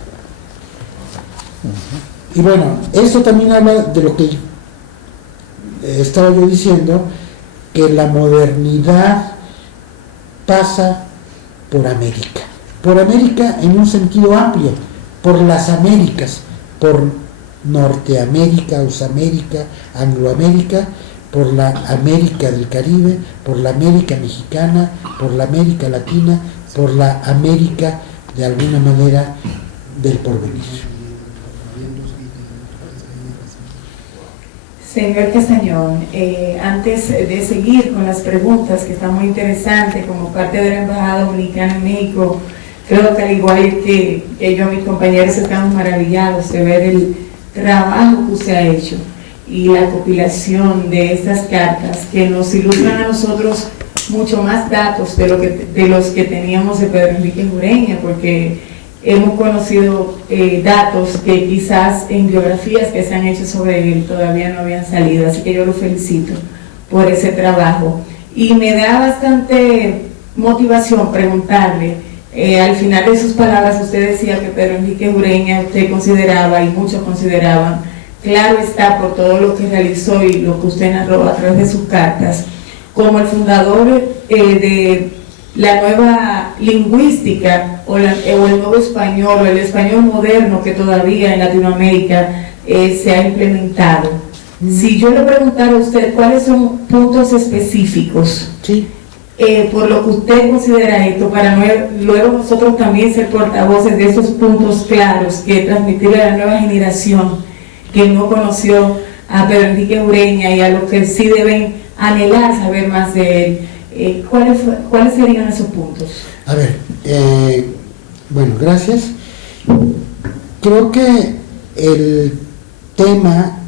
Y bueno, esto también habla de lo que estaba yo diciendo, que la modernidad pasa por América. por América en un sentido amplio, por las Américas, por Norteamérica, Osamérica, Angloamérica, por la América del Caribe, por la América mexicana, por la América latina, por la América de alguna manera del porvenir. Señor Castañón, antes de seguir con las preguntas, que están muy interesantes, como parte de la Embajada Dominicana en México, creo que al igual que yo, mis compañeros, estamos maravillados de ver el trabajo que usted ha hecho y la compilación de estas cartas que nos ilustran a nosotros mucho más datos de los que teníamos de Pedro Enrique Ureña, porque hemos conocido datos que quizás en biografías que se han hecho sobre él todavía no habían salido, así que yo lo felicito por ese trabajo. Y me da bastante motivación preguntarle, al final de sus palabras usted decía que Pedro Enrique Ureña usted consideraba, y muchos consideraban, claro está por todo lo que realizó y lo que usted narró a través de sus cartas, como el fundador de la nueva lingüística o el nuevo español o el español moderno que todavía en Latinoamérica se ha implementado. Si yo le preguntara a usted cuáles son puntos específicos, Sí. Por lo que usted considera esto, para luego nosotros también ser portavoces de esos puntos claros que transmitirle a la nueva generación que no conoció a Pedro Enrique Ureña y a los que sí deben anhelar saber más de él, ¿cuáles serían esos puntos? A ver, bueno, gracias. Creo que el tema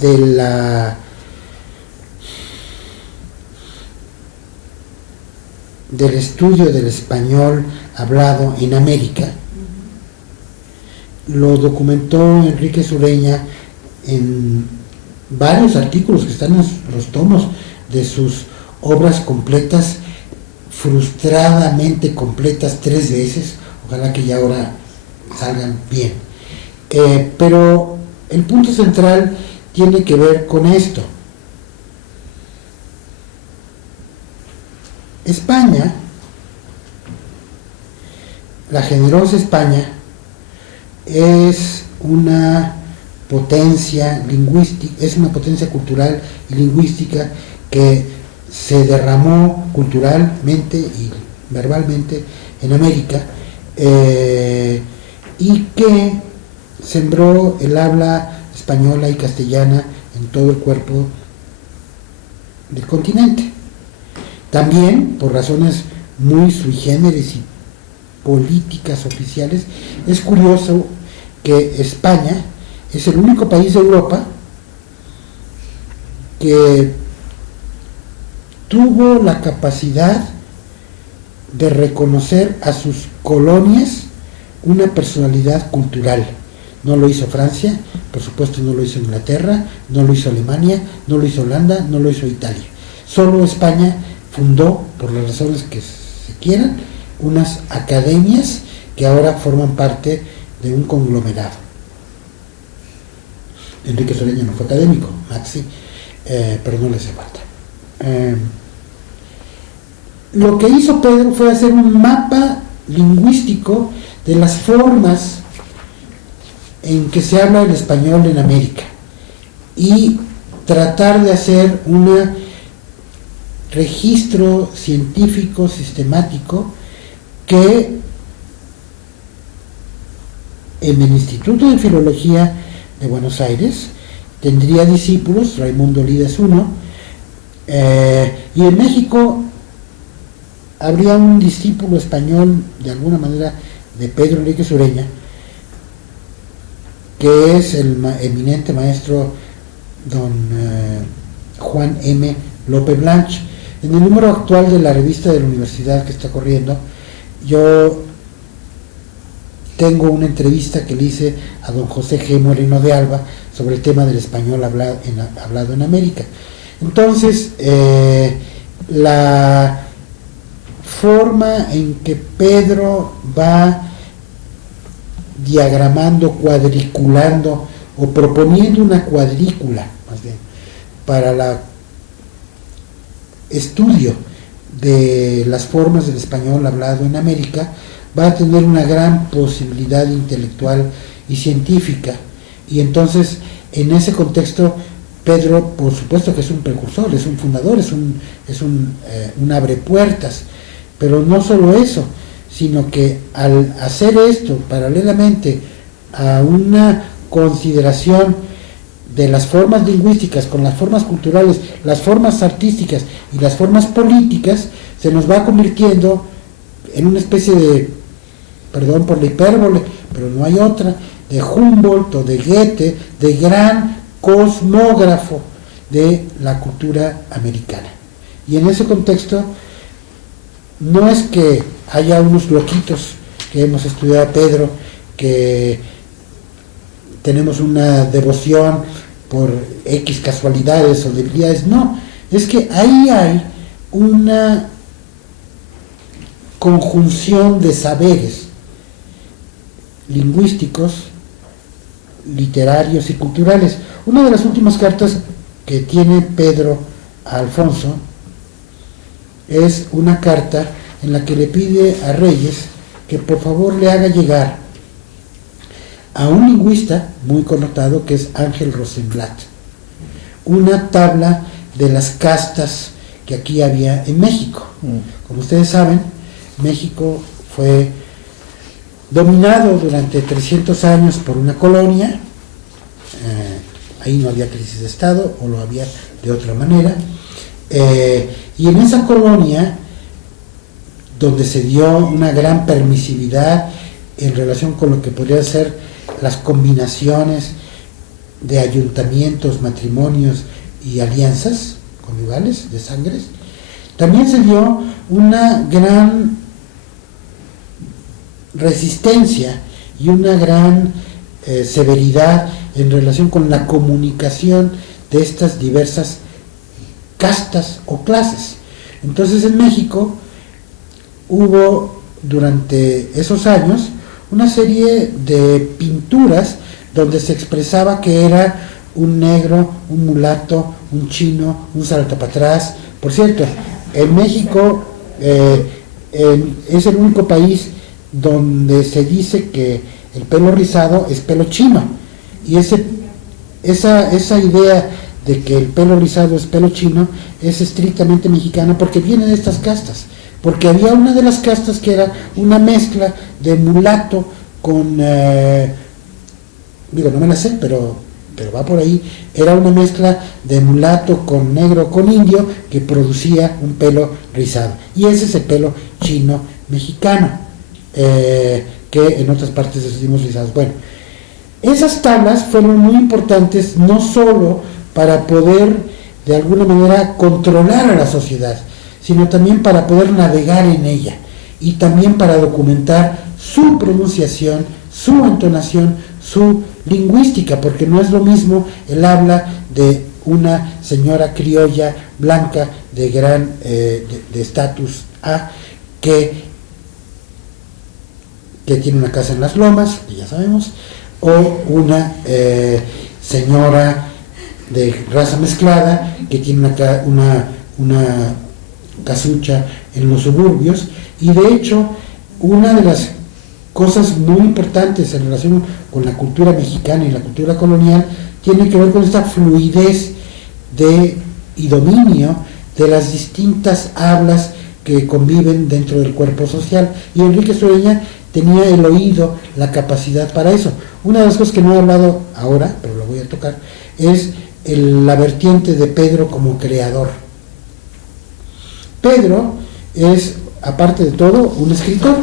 del estudio del español hablado en América lo documentó Enrique Ureña en varios artículos que están en los tomos de sus obras completas, frustradamente completas 3 veces, ojalá que ya ahora salgan bien. Pero el punto central tiene que ver con esto. España, la generosa España, es una potencia lingüística, es una potencia cultural y lingüística que se derramó culturalmente y verbalmente en América, y que sembró el habla española y castellana en todo el cuerpo del continente. También, por razones muy sui generis y políticas oficiales, es curioso que España es el único país de Europa que tuvo la capacidad de reconocer a sus colonias una personalidad cultural. No lo hizo Francia, por supuesto no lo hizo Inglaterra, no lo hizo Alemania, no lo hizo Holanda, no lo hizo Italia. Solo España fundó, por las razones que se quieran, unas academias que ahora forman parte de un conglomerado. Enrique Ureña no fue académico, Maxi, pero no le hace falta. Lo que hizo Pedro fue hacer un mapa lingüístico de las formas en que se habla el español en América y tratar de hacer un registro científico sistemático que en el Instituto de Filología de Buenos Aires tendría discípulos, Raimundo Lidas uno, y en México habría un discípulo español de alguna manera de Pedro Enrique Ureña, que es el eminente maestro don Juan M. López Blanch. En el número actual de la revista de la universidad que está corriendo, yo tengo una entrevista que le hice a don José G. Moreno de Alba sobre el tema del español hablado en América. Entonces, la forma en que Pedro va diagramando, cuadriculando o proponiendo una cuadrícula, más bien, para el estudio de las formas del español hablado en América, va a tener una gran posibilidad intelectual y científica. Y entonces, en ese contexto, Pedro, por supuesto que es un precursor, es un fundador, es un abrepuertas, pero no solo eso, sino que al hacer esto paralelamente a una consideración de las formas lingüísticas con las formas culturales, las formas artísticas y las formas políticas, se nos va convirtiendo en una especie de, perdón por la hipérbole, pero no hay otra, de Humboldt o de Goethe, de gran cosmógrafo de la cultura americana. Y en ese contexto, no es que haya unos loquitos que hemos estudiado a Pedro, que tenemos una devoción por X casualidades o debilidades, no, es que ahí hay una conjunción de saberes lingüísticos, literarios y culturales. Una de las últimas cartas que tiene Pedro a Alfonso es una carta en la que le pide a Reyes que por favor le haga llegar a un lingüista muy connotado que es Ángel Rosenblatt una tabla de las castas que aquí había en México. Como ustedes saben, México fue dominado durante 300 años por una colonia, ahí no había crisis de Estado, o lo había de otra manera, y en esa colonia, donde se dio una gran permisividad en relación con lo que podrían ser las combinaciones de ayuntamientos, matrimonios y alianzas conyugales de sangres, también se dio una gran resistencia y una gran severidad en relación con la comunicación de estas diversas castas o clases. Entonces en México hubo durante esos años una serie de pinturas donde se expresaba que era un negro, un mulato, un chino, un saltapatrás. Por cierto, en México es el único país donde se dice que el pelo rizado es pelo chino, y esa idea de que el pelo rizado es pelo chino es estrictamente mexicana, porque viene de estas castas, porque había una de las castas que era una mezcla de mulato con, digo, no me la sé, pero va por ahí, era una mezcla de mulato con negro con indio que producía un pelo rizado, y ese es el pelo chino mexicano, que en otras partes decimos rizados. Bueno, esas tablas fueron muy importantes no solo para poder de alguna manera controlar a la sociedad, sino también para poder navegar en ella, y también para documentar su pronunciación, su entonación, su lingüística, porque no es lo mismo el habla de una señora criolla blanca de gran de estatus A, que tiene una casa en las lomas, que ya sabemos, o una señora de raza mezclada que tiene una casucha en los suburbios. Y de hecho, una de las cosas muy importantes en relación con la cultura mexicana y la cultura colonial tiene que ver con esta fluidez y dominio de las distintas hablas que conviven dentro del cuerpo social, y Enrique Sureña tenía el oído, la capacidad para eso. Una de las cosas que no he hablado ahora, pero lo voy a tocar, es la vertiente de Pedro como creador. Pedro es, aparte de todo, un escritor,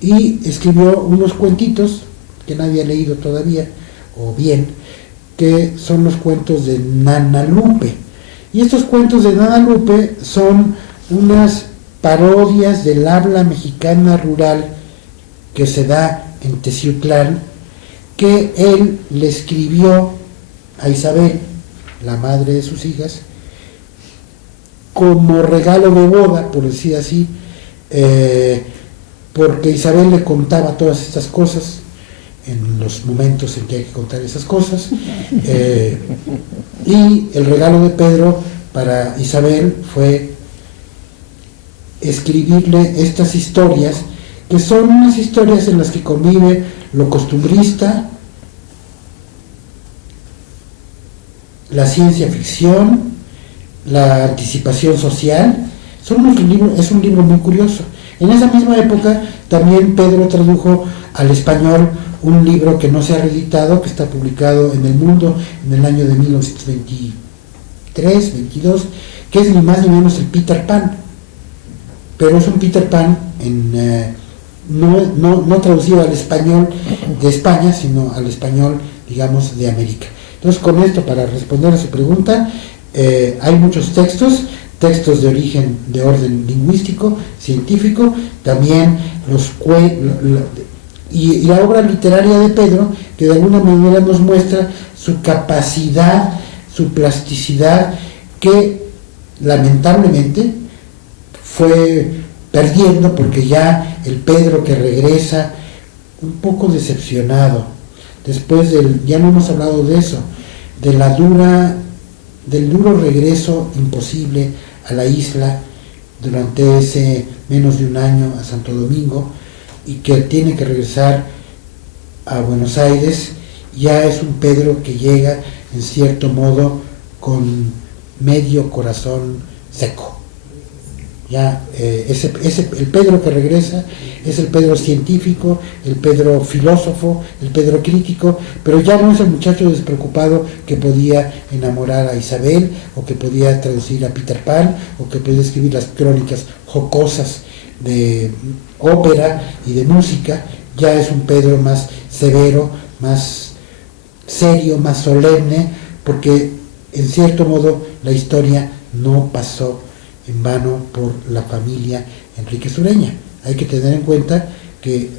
y escribió unos cuentitos que nadie ha leído todavía, o bien, que son los cuentos de Nana Lupe. Y estos cuentos de Nana Lupe son unas parodias del habla mexicana rural que se da en Teciutlán, que él le escribió a Isabel, la madre de sus hijas, como regalo de boda, por decir así, porque Isabel le contaba todas estas cosas en los momentos en que hay que contar esas cosas, y el regalo de Pedro para Isabel fue escribirle estas historias, que son unas historias en las que convive lo costumbrista, la ciencia ficción, la anticipación social. Es un libro muy curioso. En esa misma época también Pedro tradujo al español un libro que no se ha reeditado, que está publicado en El Mundo en el año de 1923-22, que es ni más ni menos el Peter Pan, pero es un Peter Pan no traducido al español de España, sino al español, digamos, de América. Entonces, con esto, para responder a su pregunta, hay muchos textos de origen, de orden lingüístico, científico, también y la obra literaria de Pedro, que de alguna manera nos muestra su capacidad, su plasticidad, que lamentablemente fue perdiendo, porque ya el Pedro que regresa un poco decepcionado, después ya no hemos hablado de eso, del duro regreso imposible a la isla durante ese menos de un año a Santo Domingo, y que tiene que regresar a Buenos Aires. Ya es un Pedro que llega en cierto modo con medio corazón seco. Ya el Pedro que regresa es el Pedro científico, el Pedro filósofo, el Pedro crítico, pero ya no es el muchacho despreocupado que podía enamorar a Isabel, o que podía traducir a Peter Pan, o que podía escribir las crónicas jocosas de ópera y de música. Ya es un Pedro más severo, más serio, más solemne, porque en cierto modo la historia no pasó en vano por la familia Enríquez Ureña. Hay que tener en cuenta que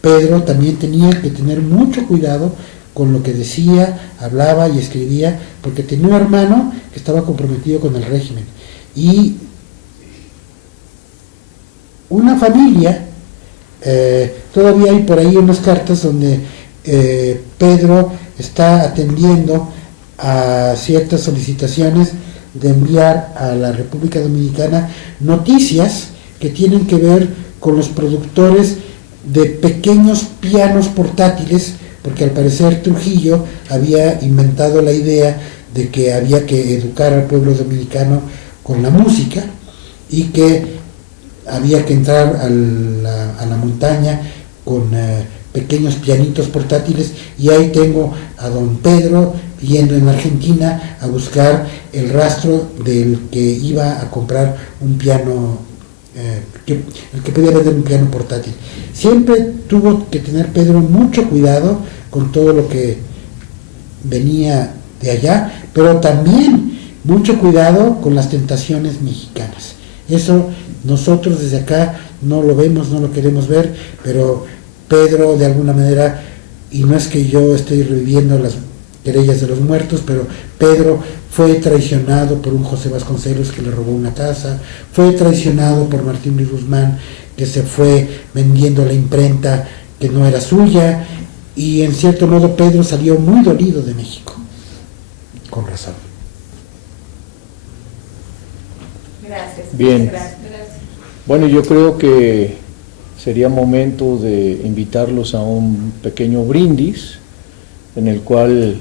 Pedro también tenía que tener mucho cuidado con lo que decía, hablaba y escribía, porque tenía un hermano que estaba comprometido con el régimen, y una familia. Todavía hay por ahí unas cartas donde Pedro está atendiendo a ciertas solicitaciones de enviar a la República Dominicana noticias que tienen que ver con los productores de pequeños pianos portátiles, porque al parecer Trujillo había inventado la idea de que había que educar al pueblo dominicano con la música, y que había que entrar a la montaña con pequeños pianitos portátiles, y ahí tengo a don Pedro yendo en Argentina a buscar el rastro del que iba a comprar un piano, el que podía vender un piano portátil. Siempre tuvo que tener Pedro mucho cuidado con todo lo que venía de allá, pero también mucho cuidado con las tentaciones mexicanas. Eso nosotros desde acá no lo vemos, no lo queremos ver, pero Pedro de alguna manera, y no es que yo estoy reviviendo las querellas de los muertos, pero Pedro fue traicionado por un José Vasconcelos que le robó una casa, fue traicionado por Martín Luis Guzmán, que se fue vendiendo la imprenta que no era suya, y en cierto modo Pedro salió muy dolido de México, con razón. Gracias. Bien. Gracias. Bueno, yo creo que sería momento de invitarlos a un pequeño brindis en el cual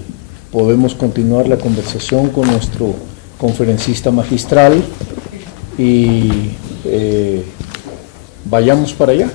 podemos continuar la conversación con nuestro conferencista magistral, y vayamos para allá.